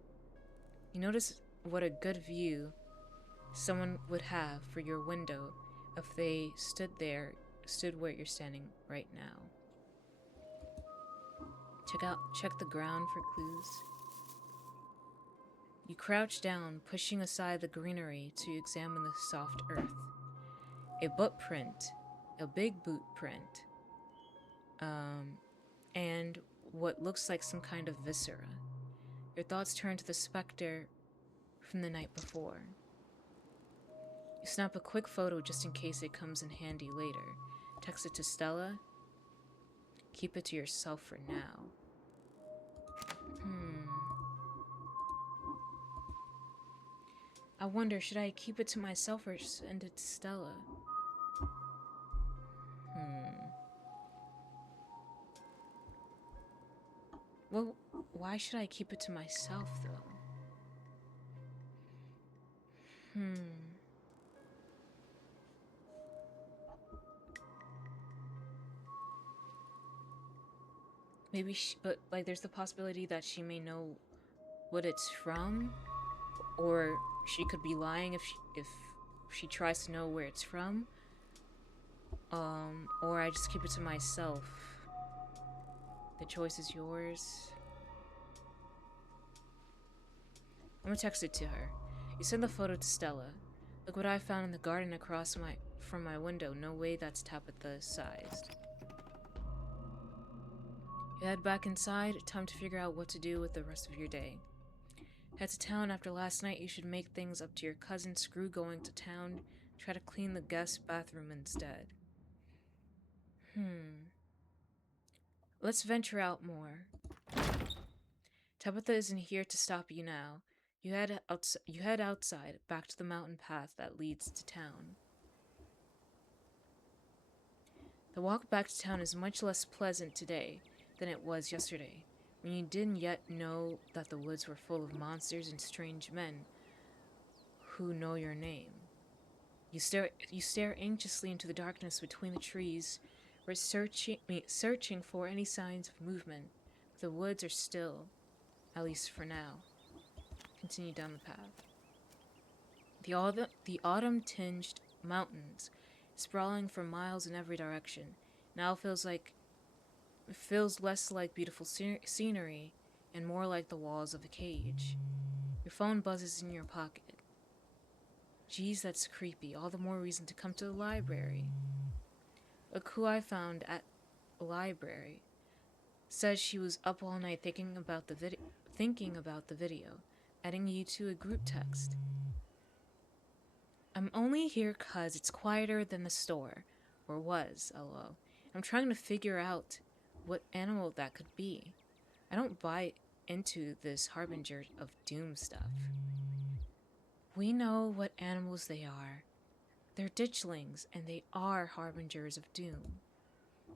You notice what a good view someone would have for your window if they stood where you're standing right now. Check the ground for clues. You crouch down, pushing aside the greenery to examine the soft earth. A boot print, a big boot print, and what looks like some kind of viscera. Your thoughts turn to the specter from the night before. You snap a quick photo just in case it comes in handy later. Text it to Stella. Keep it to yourself for now. I wonder, should I keep it to myself or send it to Stella? Well, why should I keep it to myself, though? Maybe but like there's the possibility that she may know what it's from, or she could be lying if she tries to know where it's from. Or I just keep it to myself. The choice is yours. I'm gonna text it to her. You send the photo to Stella. Look what I found in the garden across from my window. No way that's Tabitha sized. You head back inside. Time to figure out what to do with the rest of your day. Head to town after last night. You should make things up to your cousin. Screw going to town. Try to clean the guest bathroom instead. Let's venture out more. Tabitha isn't here to stop you now. You head outside, back to the mountain path that leads to town. The walk back to town is much less pleasant today than it was yesterday, when you didn't yet know that the woods were full of monsters and strange men who know your name. You stare anxiously into the darkness between the trees, searching for any signs of movement. The woods are still, at least for now. Continue down the path. The autumn-tinged mountains, sprawling for miles in every direction, now feels less like beautiful scenery and more like the walls of a cage. Your phone buzzes in your pocket. Geez, that's creepy. All the more reason to come to the library. Look who I found at the library. Says she was up all night thinking about the video, adding you to a group text. I'm only here 'cause it's quieter than the store. Or was, lol. I'm trying to figure out what animal that could be. I don't buy into this harbinger of doom stuff. We know what animals they are. They're ditchlings, and they are harbingers of doom.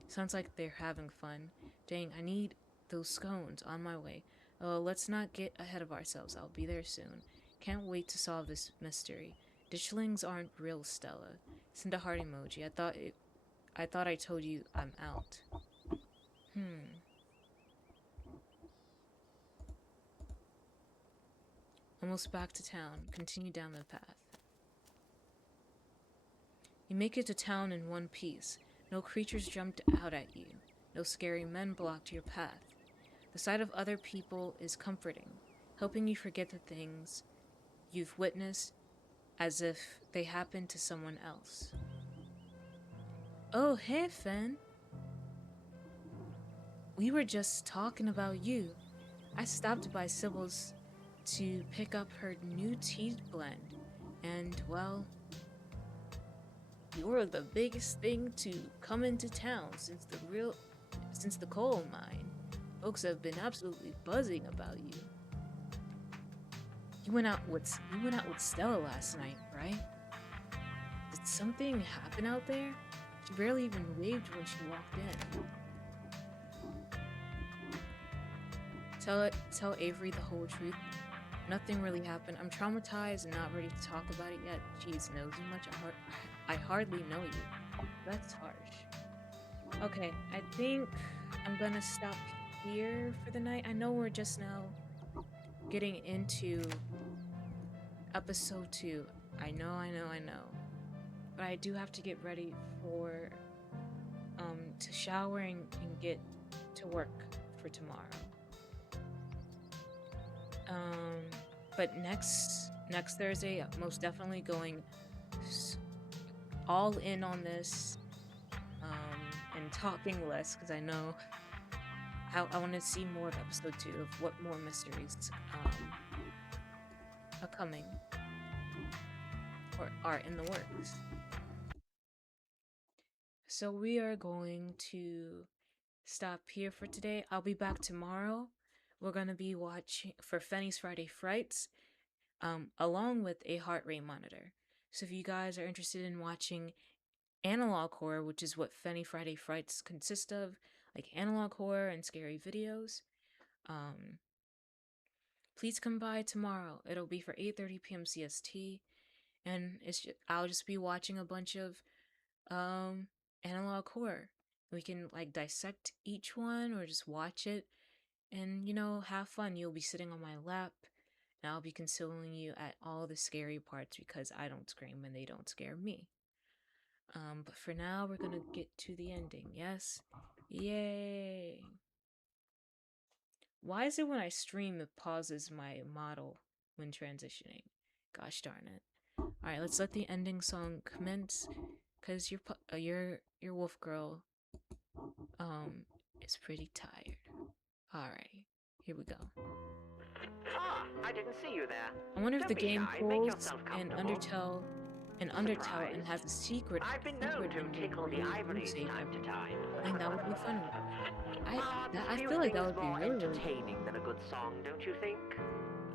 Sounds like they're having fun. Dang, I need those scones on my way. Oh, let's not get ahead of ourselves. I'll be there soon. Can't wait to solve this mystery. Ditchlings aren't real, Stella. Send a heart emoji. I thought I told you I'm out. Almost back to town. Continue down the path. You make it to town in one piece. No creatures jumped out at you. No scary men blocked your path. The sight of other people is comforting, helping you forget the things you've witnessed as if they happened to someone else. Oh, hey, Fen. We were just talking about you. I stopped by Sybil's to pick up her new tea blend, and, well, you're the biggest thing to come into town since the coal mine. Folks have been absolutely buzzing about you. You went out with Stella last night, right? Did something happen out there? She barely even waved when she walked in. Tell Avery the whole truth. Nothing really happened. I'm traumatized and not ready to talk about it yet. Jeez, nosy much. I hardly know you. That's harsh. Okay, I think I'm gonna stop here for the night. I know we're just now getting into episode 2. I know. But I do have to get ready for to shower and get to work for tomorrow. But next Thursday, I'm most definitely going all in on this, and talking less, because I know I want to see more of episode 2 of what more mysteries are coming or are in the works. So we are going to stop here for today. I'll be back tomorrow. We're going to be watching for Fenny's Friday Frights, along with a heart rate monitor. So if you guys are interested in watching analog horror, which is what Fenny Friday Frights consist of, like analog horror and scary videos, please come by tomorrow. It'll be for 8:30 p.m. CST, and I'll just be watching a bunch of analog horror. We can like dissect each one or just watch it and have fun. You'll be sitting on my lap and I'll be consoling you at all the scary parts because I don't scream and they don't scare me. But for now we're gonna get to the ending. Yes? Yay! Why is it when I stream it pauses my model when transitioning? Gosh darn it. Alright, let's let the ending song commence, cause your wolf girl is pretty tired. Alrighty, here we go. Ah, I didn't see you there. I wonder if Don't the be game shy. Make pulls yourself an comfortable. Undertale and has a secret I've been known to ending tickle where the you lose ivories save time to everything. time. I think that would be fun. I Few feel like that things would be more really, really entertaining than a good song, don't you think?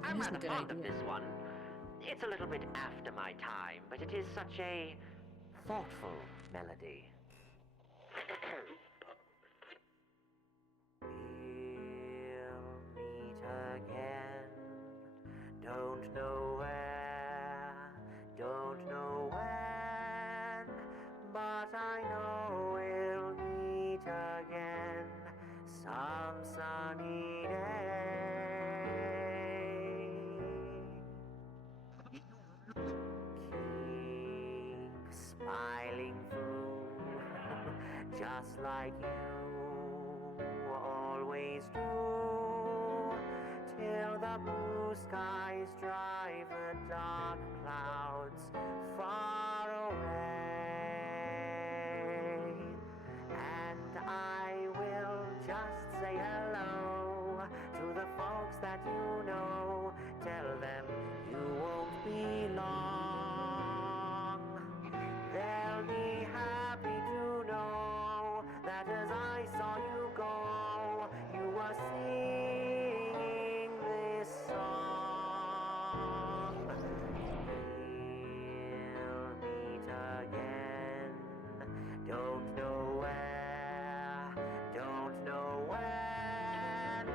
That I'm is a rather good fond of idea. this one. It's a little bit after my time, but it is such a thoughtful melody. We'll meet again. Don't know where. just like you always do, till the blue skies drive the dark clouds far away. And I will just say hello to the folks that you know. Tell them you won't be long. They'll be happy to know that as I saw you go, you were singing this song. We'll meet again. Don't know where, don't know when,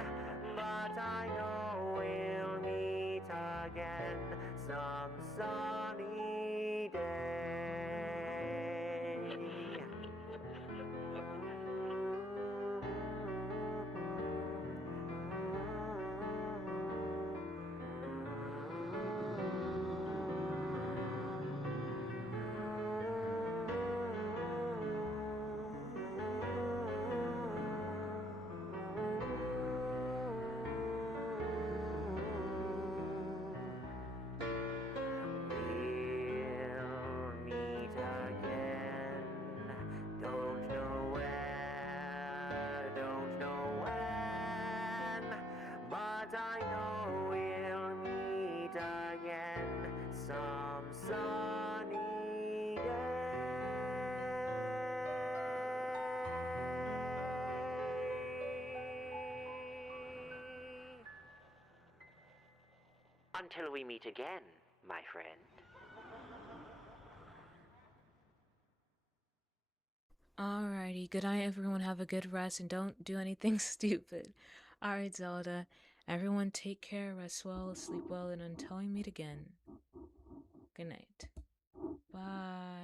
but I know we'll meet again some sunny day. We'll meet again. Don't know where, don't know when, but I know we'll meet again some sunny day. Until we meet again, my friend. Alrighty, good night, everyone. Have a good rest and don't do anything stupid. Alright, Zelda. Everyone take care, rest well, sleep well, and until we meet again. Good night. Bye.